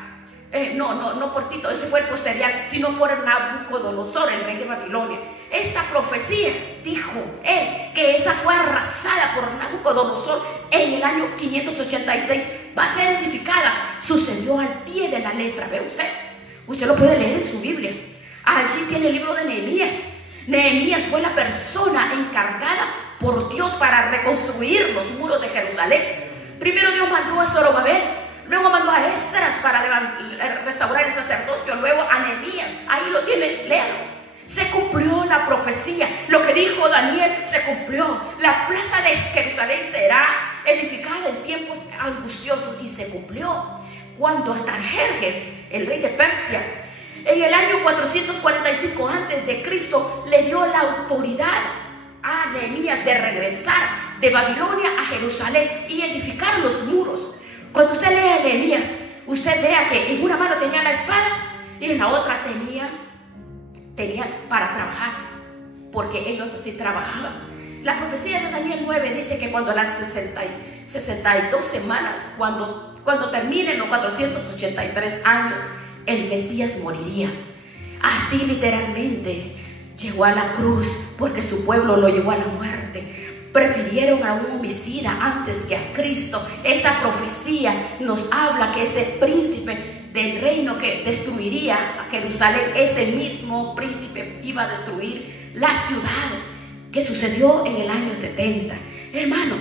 No por Tito, ese fue el posterior, sino por Nabucodonosor, el rey de Babilonia. Esta profecía, dijo él, que esa fue arrasada por Nabucodonosor en el año 586, va a ser edificada. Sucedió al pie de la letra. ¿Ve usted? Usted lo puede leer en su Biblia. Allí tiene el libro de Nehemías. Nehemías fue la persona encargada por Dios para reconstruir los muros de Jerusalén. Primero Dios mandó a Zorobabel, luego mandó a Esdras para restaurar el sacerdocio, luego a Nehemías. Ahí lo tiene, léalo. Se cumplió la profecía. Lo que dijo Daniel se cumplió. La plaza de Jerusalén será edificada en tiempos angustiosos, y se cumplió cuando Artajerjes, el rey de Persia, en el año 445 antes de Cristo, le dio la autoridad a Nehemías de regresar de Babilonia a Jerusalén y edificar los muros. Cuando usted lee Nehemías, usted vea que en una mano tenía la espada y en la otra tenían para trabajar, porque ellos así trabajaban. La profecía de Daniel 9 dice que cuando las 62 semanas, cuando terminen los 483 años, el Mesías moriría. Así literalmente llegó a la cruz, porque su pueblo lo llevó a la muerte. Prefirieron a un homicida antes que a Cristo. Esa profecía nos habla que ese príncipe del reino que destruiría a Jerusalén, ese mismo príncipe iba a destruir la ciudad, que sucedió en el año 70. Hermano,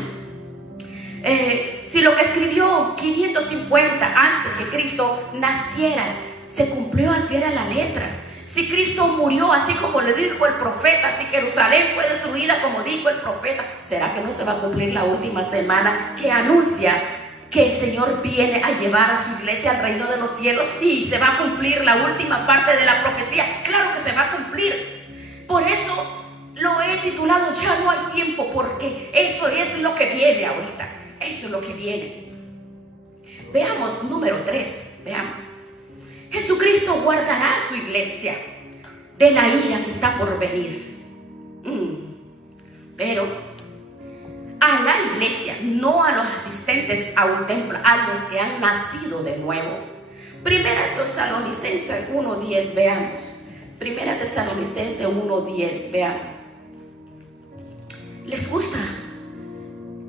si lo que escribió 550 antes que Cristo naciera se cumplió al pie de la letra, si Cristo murió así como le dijo el profeta, si Jerusalén fue destruida como dijo el profeta, ¿será que no se va a cumplir la última semana que anuncia que el Señor viene a llevar a su iglesia al reino de los cielos y se va a cumplir la última parte de la profecía? Claro que se va a cumplir. Por eso lo he titulado Ya no hay tiempo, porque eso es lo que viene ahorita. Eso es lo que viene. Veamos número 3. Veamos. Jesucristo guardará a su iglesia de la ira que está por venir. Pero a la iglesia, no a los asistentes a un templo, a los que han nacido de nuevo. Primera Tesalonicenses 1:10, veamos. Primera Tesalonicenses 1:10, veamos. ¿Les gusta?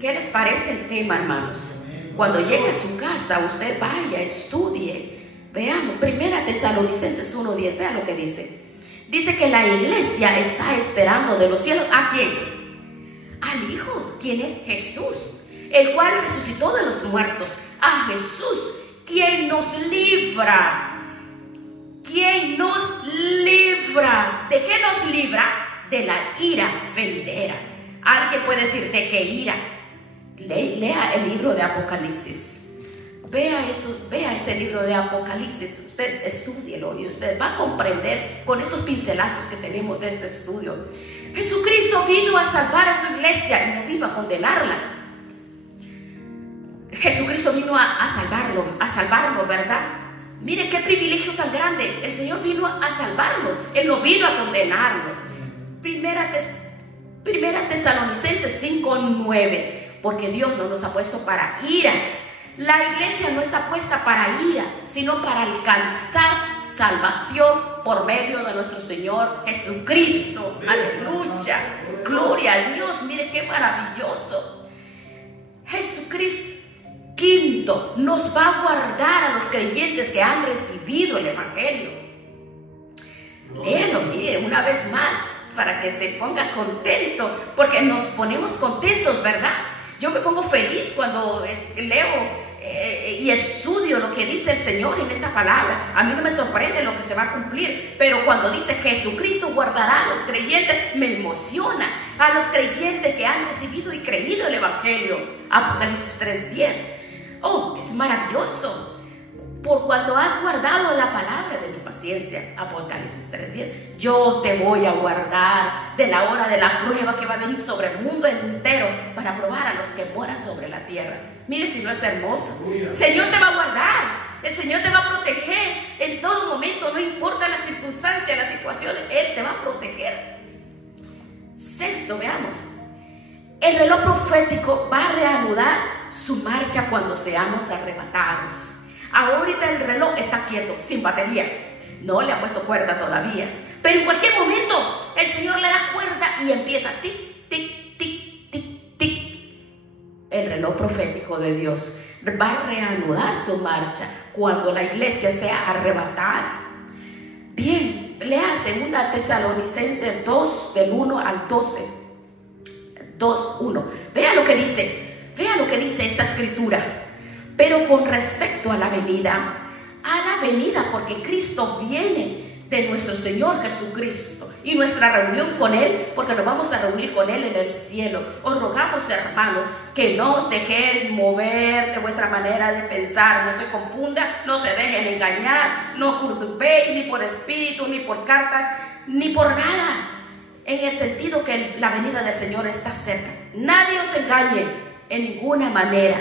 ¿Qué les parece el tema, hermanos? Cuando llegue a su casa, usted vaya, estudie. Veamos, Primera Tesalonicenses 1:10, vean lo que dice. Dice que la iglesia está esperando de los cielos, ¿a quién? Al Hijo, quien es Jesús, el cual resucitó de los muertos, a Jesús, quien nos libra. ¿Quién nos libra? ¿De qué nos libra? De la ira venidera. Alguien puede decir, ¿de qué ira? Lea el libro de Apocalipsis. Vea ese libro de Apocalipsis. Usted estúdielo y usted va a comprender con estos pincelazos que tenemos de este estudio. Jesucristo vino a salvar a su iglesia y no vino a condenarla. Jesucristo vino a salvarlo, ¿verdad? Mire qué privilegio tan grande. El Señor vino a salvarnos. Él no vino a condenarnos. Primera Tesalonicenses 5:9. Porque Dios no nos ha puesto para ira. La iglesia no está puesta para ira, sino para alcanzar salvación por medio de nuestro Señor Jesucristo. Aleluya. Gloria a Dios. Mire qué maravilloso. Jesucristo. Quinto, nos va a guardar a los creyentes que han recibido el Evangelio. Léalo, miren, una vez más, para que se ponga contento, porque nos ponemos contentos, ¿verdad? Yo me pongo feliz cuando leo y estudio lo que dice el Señor en esta palabra. A mí no me sorprende lo que se va a cumplir, pero cuando dice Jesucristo guardará a los creyentes, me emociona. A los creyentes que han recibido y creído el Evangelio. Apocalipsis 3:10. Oh, es maravilloso. Por cuando has guardado la palabra de mi paciencia. Apocalipsis 3:10. Yo te voy a guardar de la hora de la prueba que va a venir sobre el mundo entero para probar a los que moran sobre la tierra. Mire si no es hermoso. El Señor te va a guardar. El Señor te va a proteger en todo momento. No importa las circunstancias, las situaciones. Él te va a proteger. Sexto, veamos. El reloj profético va a reanudar su marcha cuando seamos arrebatados. Ahorita el reloj está quieto, sin batería. No le ha puesto cuerda todavía. Pero en cualquier momento el Señor le da cuerda y empieza tic, tic, tic, tic, tic. El reloj profético de Dios va a reanudar su marcha cuando la iglesia sea arrebatada. Bien, lea 2 Tesalonicenses 2, del 1 al 12. 2:1. Vea lo que dice esta escritura. Pero con respecto a la venida, porque Cristo viene de nuestro Señor Jesucristo, y nuestra reunión con Él, porque nos vamos a reunir con Él en el cielo. Os rogamos, hermanos, que no os dejéis mover de vuestra manera de pensar. No se confundan, no se dejen engañar, no curtupéis ni por espíritu, ni por carta, ni por nada. En el sentido que la venida del Señor está cerca. Nadie os engañe en ninguna manera.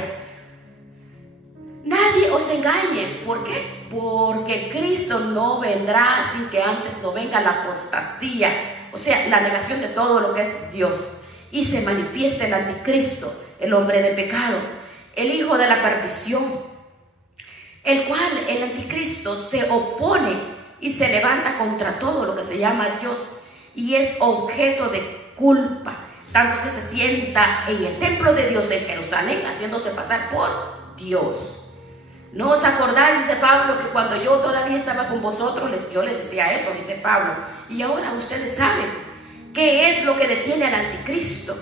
Nadie os engañe. ¿Por qué? Porque Cristo no vendrá sin que antes no venga la apostasía. O sea, la negación de todo lo que es Dios. Y se manifiesta el anticristo, el hombre de pecado, el hijo de la perdición. El cual, el anticristo, se opone y se levanta contra todo lo que se llama Dios. Y es objeto de culpa, tanto que se sienta en el templo de Dios en Jerusalén, haciéndose pasar por Dios. ¿No os acordáis, dice Pablo, que cuando yo todavía estaba con vosotros, yo les decía eso, dice Pablo? Y ahora ustedes saben qué es lo que detiene al anticristo.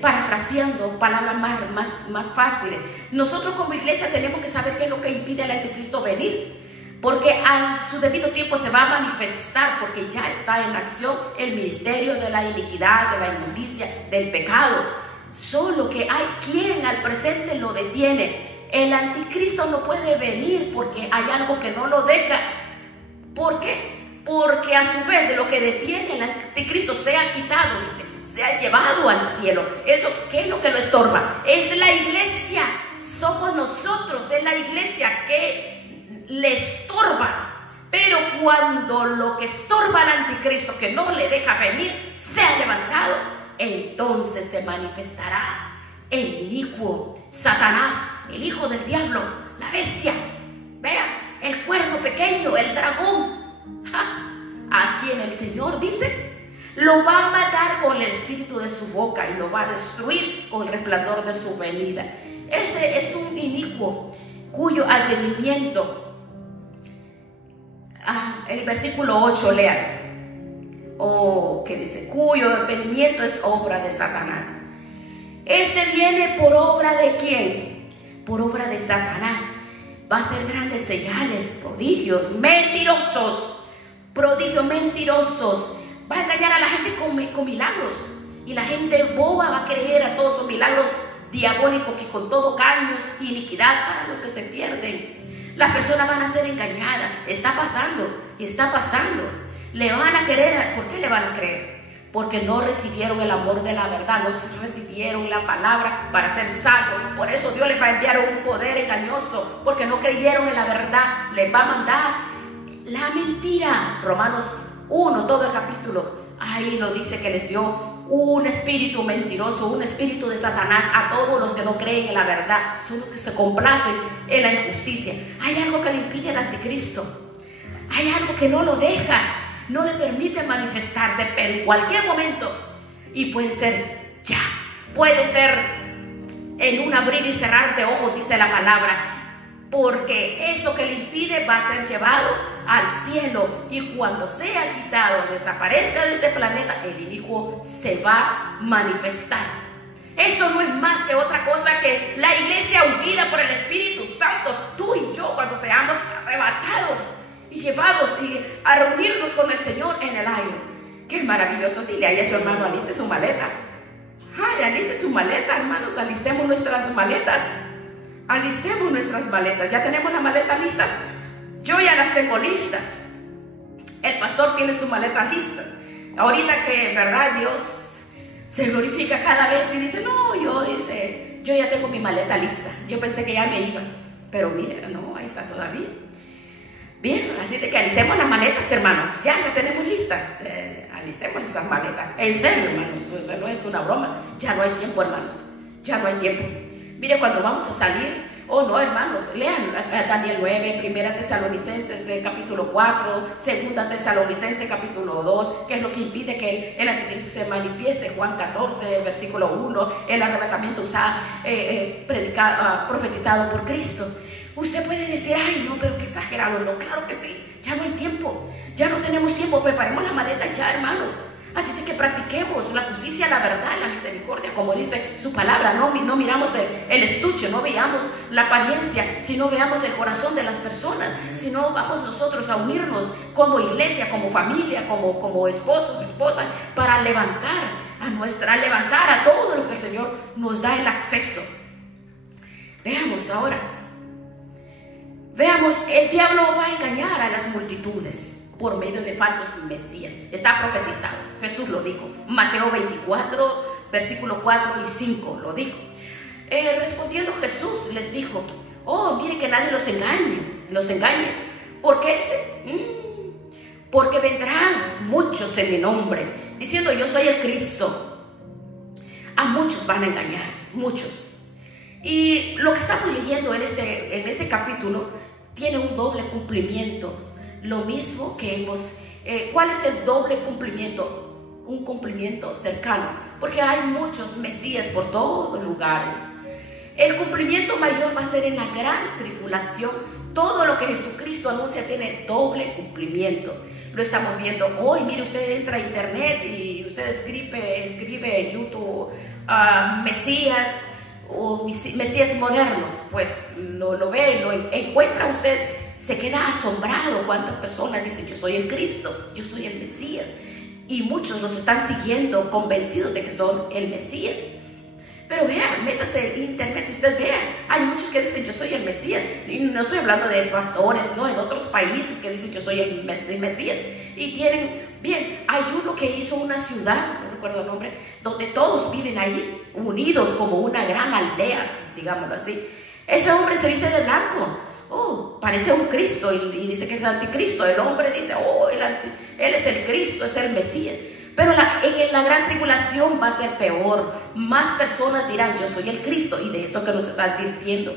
Parafraseando palabras más fáciles, nosotros como iglesia tenemos que saber qué es lo que impide al anticristo venir. Porque a su debido tiempo se va a manifestar, porque ya está en acción el ministerio de la iniquidad, de la inmundicia, del pecado. Solo que hay quien al presente lo detiene. El anticristo no puede venir porque hay algo que no lo deja. ¿Por qué? Porque a su vez lo que detiene al anticristo se ha quitado, dice, se ha llevado al cielo. Eso, ¿qué es lo que lo estorba? Es la iglesia. Somos nosotros, es la iglesia que le estorba. Pero cuando lo que estorba al anticristo, que no le deja venir, se ha levantado, entonces se manifestará el inicuo, Satanás, el hijo del diablo, la bestia. Vea, el cuerno pequeño, el dragón, a quien el Señor dice, lo va a matar con el espíritu de su boca y lo va a destruir con el resplandor de su venida. Este es un inicuo cuyo advenimiento, el versículo 8, lean. Que dice, cuyo advenimiento es obra de Satanás. Este viene por obra de ¿quién? por obra de Satanás. Va a hacer grandes señales, prodigios, mentirosos, prodigios mentirosos. Va a engañar a la gente con milagros. Y la gente boba va a creer a todos esos milagros diabólicos que con todo caños y iniquidad para los que se pierden. Las personas van a ser engañadas. Está pasando. Le van a querer. ¿Por qué le van a creer? Porque no recibieron el amor de la verdad, no recibieron la palabra para ser salvos. Por eso Dios les va a enviar un poder engañoso, porque no creyeron en la verdad. Les va a mandar la mentira. Romanos 1, todo el capítulo, ahí lo dice, que les dio un espíritu mentiroso, un espíritu de Satanás a todos los que no creen en la verdad, son los que se complacen en la injusticia. Hay algo que le impide al anticristo, hay algo que no lo deja, no le permite manifestarse, pero en cualquier momento, y puede ser ya, puede ser en un abrir y cerrar de ojos, dice la palabra, porque eso que le impide va a ser llevado al cielo, y cuando sea quitado, desaparezca de este planeta, el inicuo se va a manifestar. Eso no es más que otra cosa que la iglesia unida por el Espíritu Santo, tú y yo, cuando seamos arrebatados y llevados a reunirnos con el Señor en el aire. Qué maravilloso. Dile ahí a su hermano, aliste su maleta. Ay, aliste su maleta, hermanos, alistemos nuestras maletas. Alistemos nuestras maletas. Ya tenemos las maletas listas. Yo ya las tengo listas. El pastor tiene su maleta lista. Ahorita que, verdad, Dios se glorifica cada vez y dice, no, yo ya tengo mi maleta lista. Yo pensé que ya me iba, pero mire, no, ahí está todavía. Bien, así de que alistemos las maletas, hermanos. Ya la tenemos lista. Alistemos esas maletas. En serio, hermanos, eso no es una broma. Ya no hay tiempo, hermanos. Ya no hay tiempo. Mire, cuando vamos a salir, oh no, hermanos, lean Daniel 9, Primera Tesalonicenses capítulo 4, Segunda Tesalonicenses capítulo 2, que es lo que impide que el anticristo se manifieste. Juan 14, versículo 1, el arrebatamiento profetizado por Cristo. Usted puede decir, ay no, pero qué exagerado. No, claro que sí, ya no hay tiempo, ya no tenemos tiempo. Preparemos la maleta ya, hermanos. Así de que practiquemos la justicia, la verdad, la misericordia, como dice su palabra. No miramos el estuche, no veamos la apariencia, sino veamos el corazón de las personas. Si no, vamos nosotros a unirnos como iglesia, como familia, como esposos, esposas, para levantar a todo lo que el Señor nos da el acceso. Veamos ahora. Veamos, el diablo va a engañar a las multitudes por medio de falsos mesías. Está profetizado, Jesús lo dijo. Mateo 24, versículo 4 y 5 lo dijo. Respondiendo Jesús les dijo, oh, mire que nadie los engañe. ¿Por qué? Porque vendrán muchos en mi nombre, diciendo yo soy el Cristo. A muchos van a engañar, muchos. Y lo que estamos leyendo en este capítulo tiene un doble cumplimiento. Lo mismo que hemos... ¿Cuál es el doble cumplimiento? Un cumplimiento cercano, porque hay muchos mesías por todos lugares. El cumplimiento mayor va a ser en la gran tribulación. Todo lo que Jesucristo anuncia tiene doble cumplimiento. Lo estamos viendo hoy. Mire, usted entra a internet y usted escribe en YouTube Mesías o Mesías modernos. Pues lo ve, lo encuentra usted. Se queda asombrado cuántas personas dicen yo soy el Cristo, yo soy el Mesías, y muchos los están siguiendo convencidos de que son el Mesías. Pero vean, métase en internet y usted vea, hay muchos que dicen yo soy el Mesías, y no estoy hablando de pastores, no, en otros países que dicen yo soy el Mesías, y tienen, bien, hay uno que hizo una ciudad, no recuerdo el nombre, donde todos viven allí, unidos como una gran aldea, digámoslo así. Ese hombre se viste de blanco. Oh, parece un Cristo y dice que es anticristo. El hombre dice, oh, él es el Cristo, es el Mesías. Pero en la gran tribulación va a ser peor. Más personas dirán, yo soy el Cristo, y de eso que nos está advirtiendo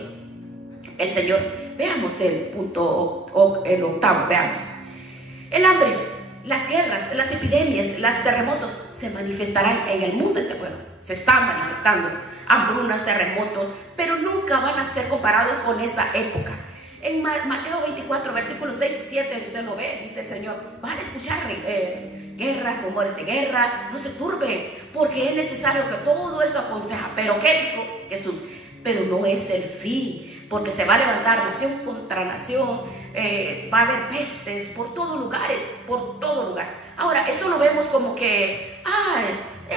el Señor. Veamos el punto, el octavo, veamos. El hambre, las guerras, las epidemias, los terremotos se manifestarán en el mundo entero. Bueno, se están manifestando hambrunas, terremotos, pero nunca van a ser comparados con esa época. En Mateo 24, versículos 6 y 7, usted lo ve, dice el Señor, van a escuchar guerra, rumores de guerra, no se turben, porque es necesario que todo esto aconseja. Pero ¿qué dijo Jesús? pero no es el fin, porque se va a levantar nación contra nación, va a haber pestes por todos lugares, por todo lugar. Ahora, esto lo vemos como que, ay,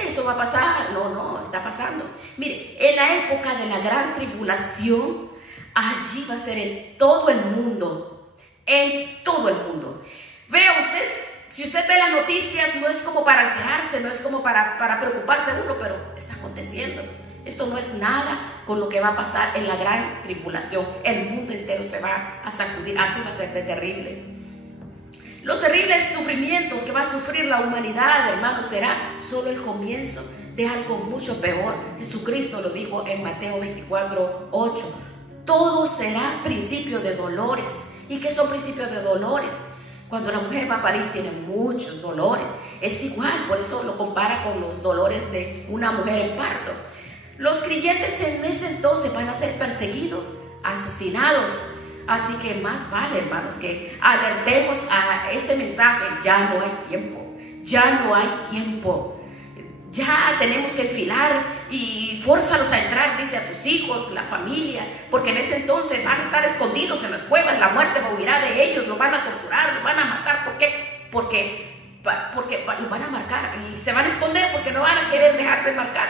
esto va a pasar. No, está pasando. Mire, en la época de la gran tribulación, allí va a ser en todo el mundo, en todo el mundo. Vea usted, si usted ve las noticias, no es como para alterarse, no es como para preocuparse uno, pero está aconteciendo. Esto no es nada con lo que va a pasar en la gran tribulación. El mundo entero se va a sacudir, así va a ser de terrible. Los terribles sufrimientos que va a sufrir la humanidad, hermanos, será solo el comienzo de algo mucho peor. Jesucristo lo dijo en Mateo 24:8. Todo será principio de dolores. ¿Y qué son principios de dolores? Cuando la mujer va a parir tiene muchos dolores. Es igual, por eso lo compara con los dolores de una mujer en parto. Los creyentes en ese entonces van a ser perseguidos, asesinados. Así que más vale, hermanos, que alertemos a este mensaje. Ya no hay tiempo, ya no hay tiempo. Ya tenemos que enfilar y fórzalos a entrar, dice, a tus hijos, la familia, porque en ese entonces van a estar escondidos en las cuevas, la muerte huirá de ellos, los van a torturar, los van a matar. ¿Por qué? Porque los van a marcar y se van a esconder porque no van a querer dejarse marcar.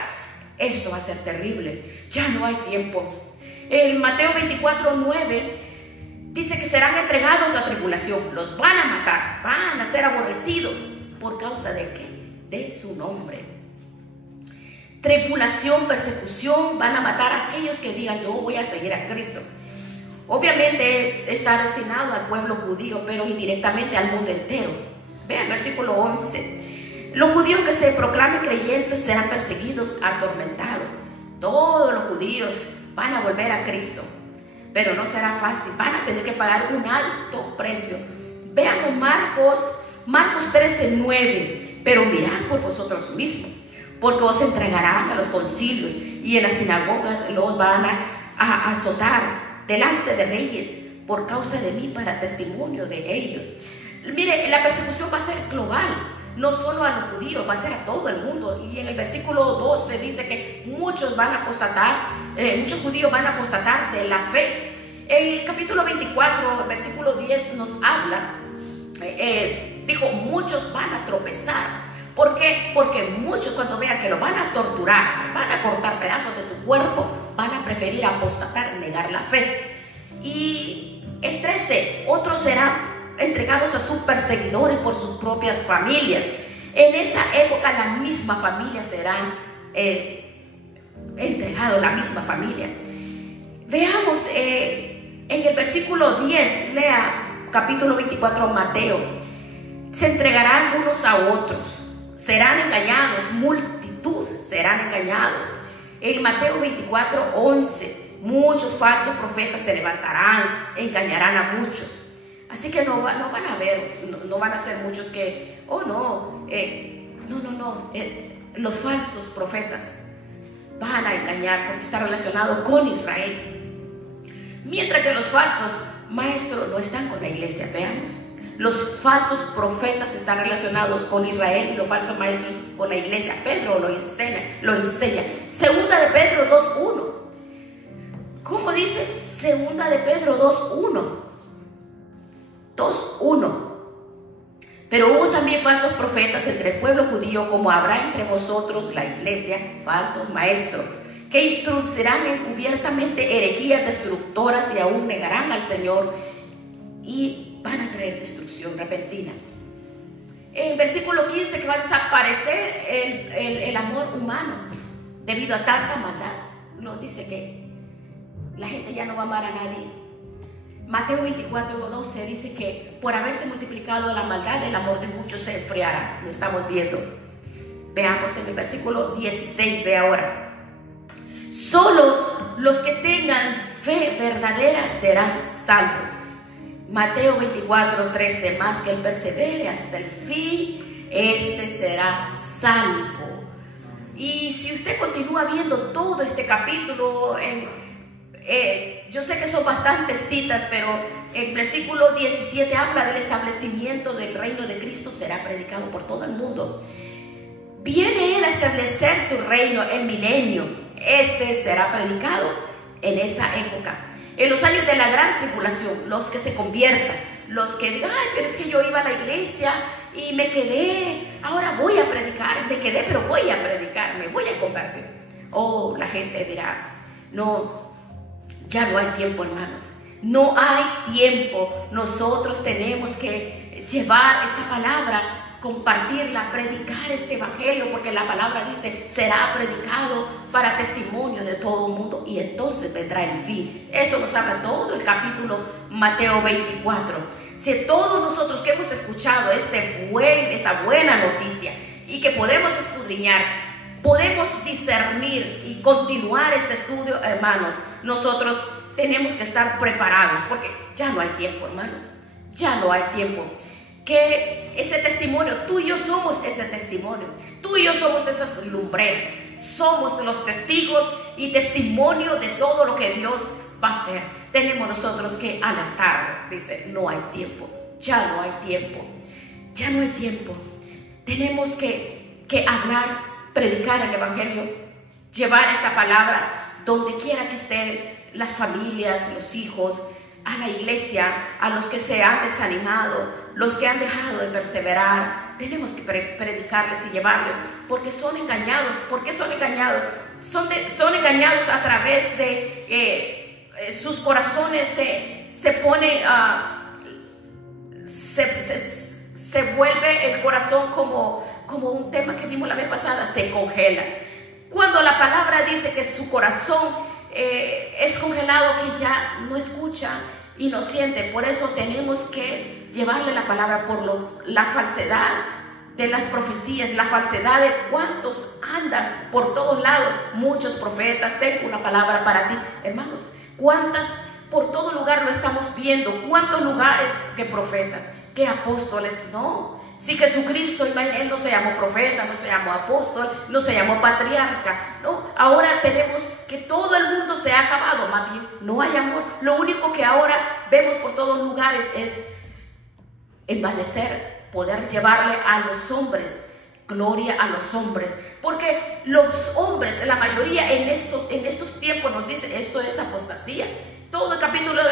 Eso va a ser terrible. Ya no hay tiempo. En Mateo 24:9 dice que serán entregados a tribulación, los van a matar, van a ser aborrecidos. ¿Por causa de qué? De su nombre. Tribulación, persecución, van a matar a aquellos que digan yo voy a seguir a Cristo. Obviamente está destinado al pueblo judío, pero indirectamente al mundo entero. Vean, versículo 11. Los judíos que se proclamen creyentes serán perseguidos, atormentados. Todos los judíos van a volver a Cristo, pero no será fácil. Van a tener que pagar un alto precio. Veamos Marcos 13:9. Pero mirad por vosotros mismos, porque os entregarán a los concilios y en las sinagogas los van a azotar delante de reyes por causa de mí, para testimonio de ellos. Mire, la persecución va a ser global. No solo a los judíos, va a ser a todo el mundo. Y en el versículo 12 dice que muchos van a apostatar, muchos judíos van a apostatar de la fe. En el capítulo 24, versículo 10 nos habla, dijo, muchos van a tropezar. ¿Por qué? Porque muchos, cuando vean que lo van a torturar, van a cortar pedazos de su cuerpo, van a preferir apostatar, negar la fe. Y el 13, otros serán entregados a sus perseguidores por sus propias familias. En esa época la misma familia serán entregados, la misma familia. Veamos en el versículo 10, lea capítulo 24 Mateo. Se entregarán unos a otros, serán engañados, multitud serán engañados. En Mateo 24:11, muchos falsos profetas se levantarán, engañarán a muchos. Así que no van a ser muchos que, los falsos profetas van a engañar porque está relacionado con Israel. Mientras que los falsos maestros no están con la iglesia. Veamos, los falsos profetas están relacionados con Israel y los falsos maestros con la iglesia. Pedro lo enseña. Segunda de Pedro 2:1. ¿Cómo dice Segunda de Pedro 2:1? 2:1. Pero hubo también falsos profetas entre el pueblo judío, como habrá entre vosotros, la iglesia, falsos maestros, que introducirán encubiertamente herejías destructoras y aún negarán al Señor y van a traer destrucción repentina. En versículo 15, que va a desaparecer el amor humano debido a tanta maldad. Nos dice que la gente ya no va a amar a nadie. Mateo 24:12 dice que por haberse multiplicado la maldad, el amor de muchos se enfriará. Lo estamos viendo. Veamos en el versículo 16, ve ahora. Solos los que tengan fe verdadera serán salvos. Mateo 24:13, más que él persevere hasta el fin, este será salvo. Y si usted continúa viendo todo este capítulo, yo sé que son bastantes citas, pero el versículo 17 habla del establecimiento del reino de Cristo, será predicado por todo el mundo. Viene Él a establecer su reino, el milenio. Este será predicado en esa época. En los años de la gran tribulación, los que se conviertan, los que digan, ay, pero es que yo iba a la iglesia y me quedé, ahora voy a predicar, me quedé, pero voy a predicar, me voy a convertir. Oh, la gente dirá, no, ya no hay tiempo, hermanos. No hay tiempo. Nosotros tenemos que llevar esta palabra, compartirla, predicar este evangelio, porque la palabra dice, será predicado para testimonio de todo el mundo y entonces vendrá el fin. Eso nos habla todo el capítulo Mateo 24. Si todos nosotros que hemos escuchado esta buena noticia y que podemos escudriñar, podemos discernir y continuar este estudio, hermanos, nosotros tenemos que estar preparados, porque ya no hay tiempo, hermanos, ya no hay tiempo. Que ese testimonio, tú y yo somos ese testimonio, tú y yo somos esas lumbreras, somos los testigos y testimonio de todo lo que Dios va a hacer. Tenemos nosotros que alertarnos, dice, no hay tiempo, ya no hay tiempo, ya no hay tiempo. Tenemos que hablar, predicar el evangelio, llevar esta palabra donde quiera que estén las familias, los hijos, a la iglesia, a los que se han desanimado, los que han dejado de perseverar. Tenemos que predicarles y llevarles, porque son engañados. ¿Por qué son engañados? Son engañados a través de sus corazones se pone, se vuelve el corazón como un tema que vimos la vez pasada, se congela. Cuando la palabra dice que su corazón es congelado, que ya no escucha y no siente. Por eso tenemos que llevarle la palabra por la falsedad de las profecías, la falsedad de cuántos andan por todos lados, muchos profetas. Tengo una palabra para ti, hermanos, cuántas por todo lugar lo estamos viendo, cuántos lugares que profetas, que apóstoles. No, si Jesucristo, Él no se llamó profeta, no se llamó apóstol, no se llamó patriarca, no. Ahora tenemos que todo el mundo se ha acabado, más bien no hay amor. Lo único que ahora vemos por todos lugares es envanecer, poder llevarle a los hombres, gloria a los hombres, porque los hombres, la mayoría en estos tiempos nos dice, esto es apostasía. Todo el capítulo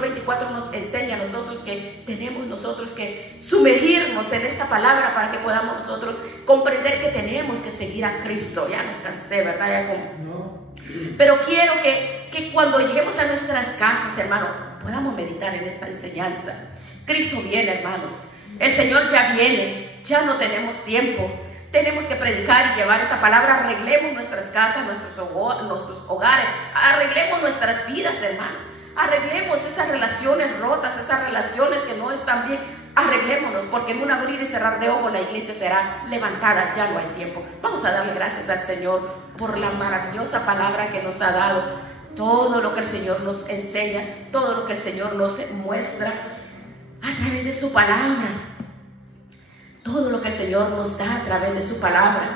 24 nos enseña a nosotros que tenemos nosotros que sumergirnos en esta palabra para que podamos nosotros comprender que tenemos que seguir a Cristo. Ya nos cansé, ¿verdad? Pero quiero que cuando lleguemos a nuestras casas, hermanos, podamos meditar en esta enseñanza. Cristo viene, hermanos. El Señor ya viene. Ya no tenemos tiempo. Tenemos que predicar y llevar esta palabra. Arreglemos nuestras casas, nuestros hogares. Arreglemos nuestras vidas, hermanos. Arreglemos esas relaciones rotas, esas relaciones que no están bien. Arreglémonos, porque en un abrir y cerrar de ojos la iglesia será levantada. Ya no hay tiempo. Vamos a darle gracias al Señor por la maravillosa palabra que nos ha dado. Todo lo que el Señor nos enseña, todo lo que el Señor nos muestra a través de su palabra. Todo lo que el Señor nos da a través de su palabra.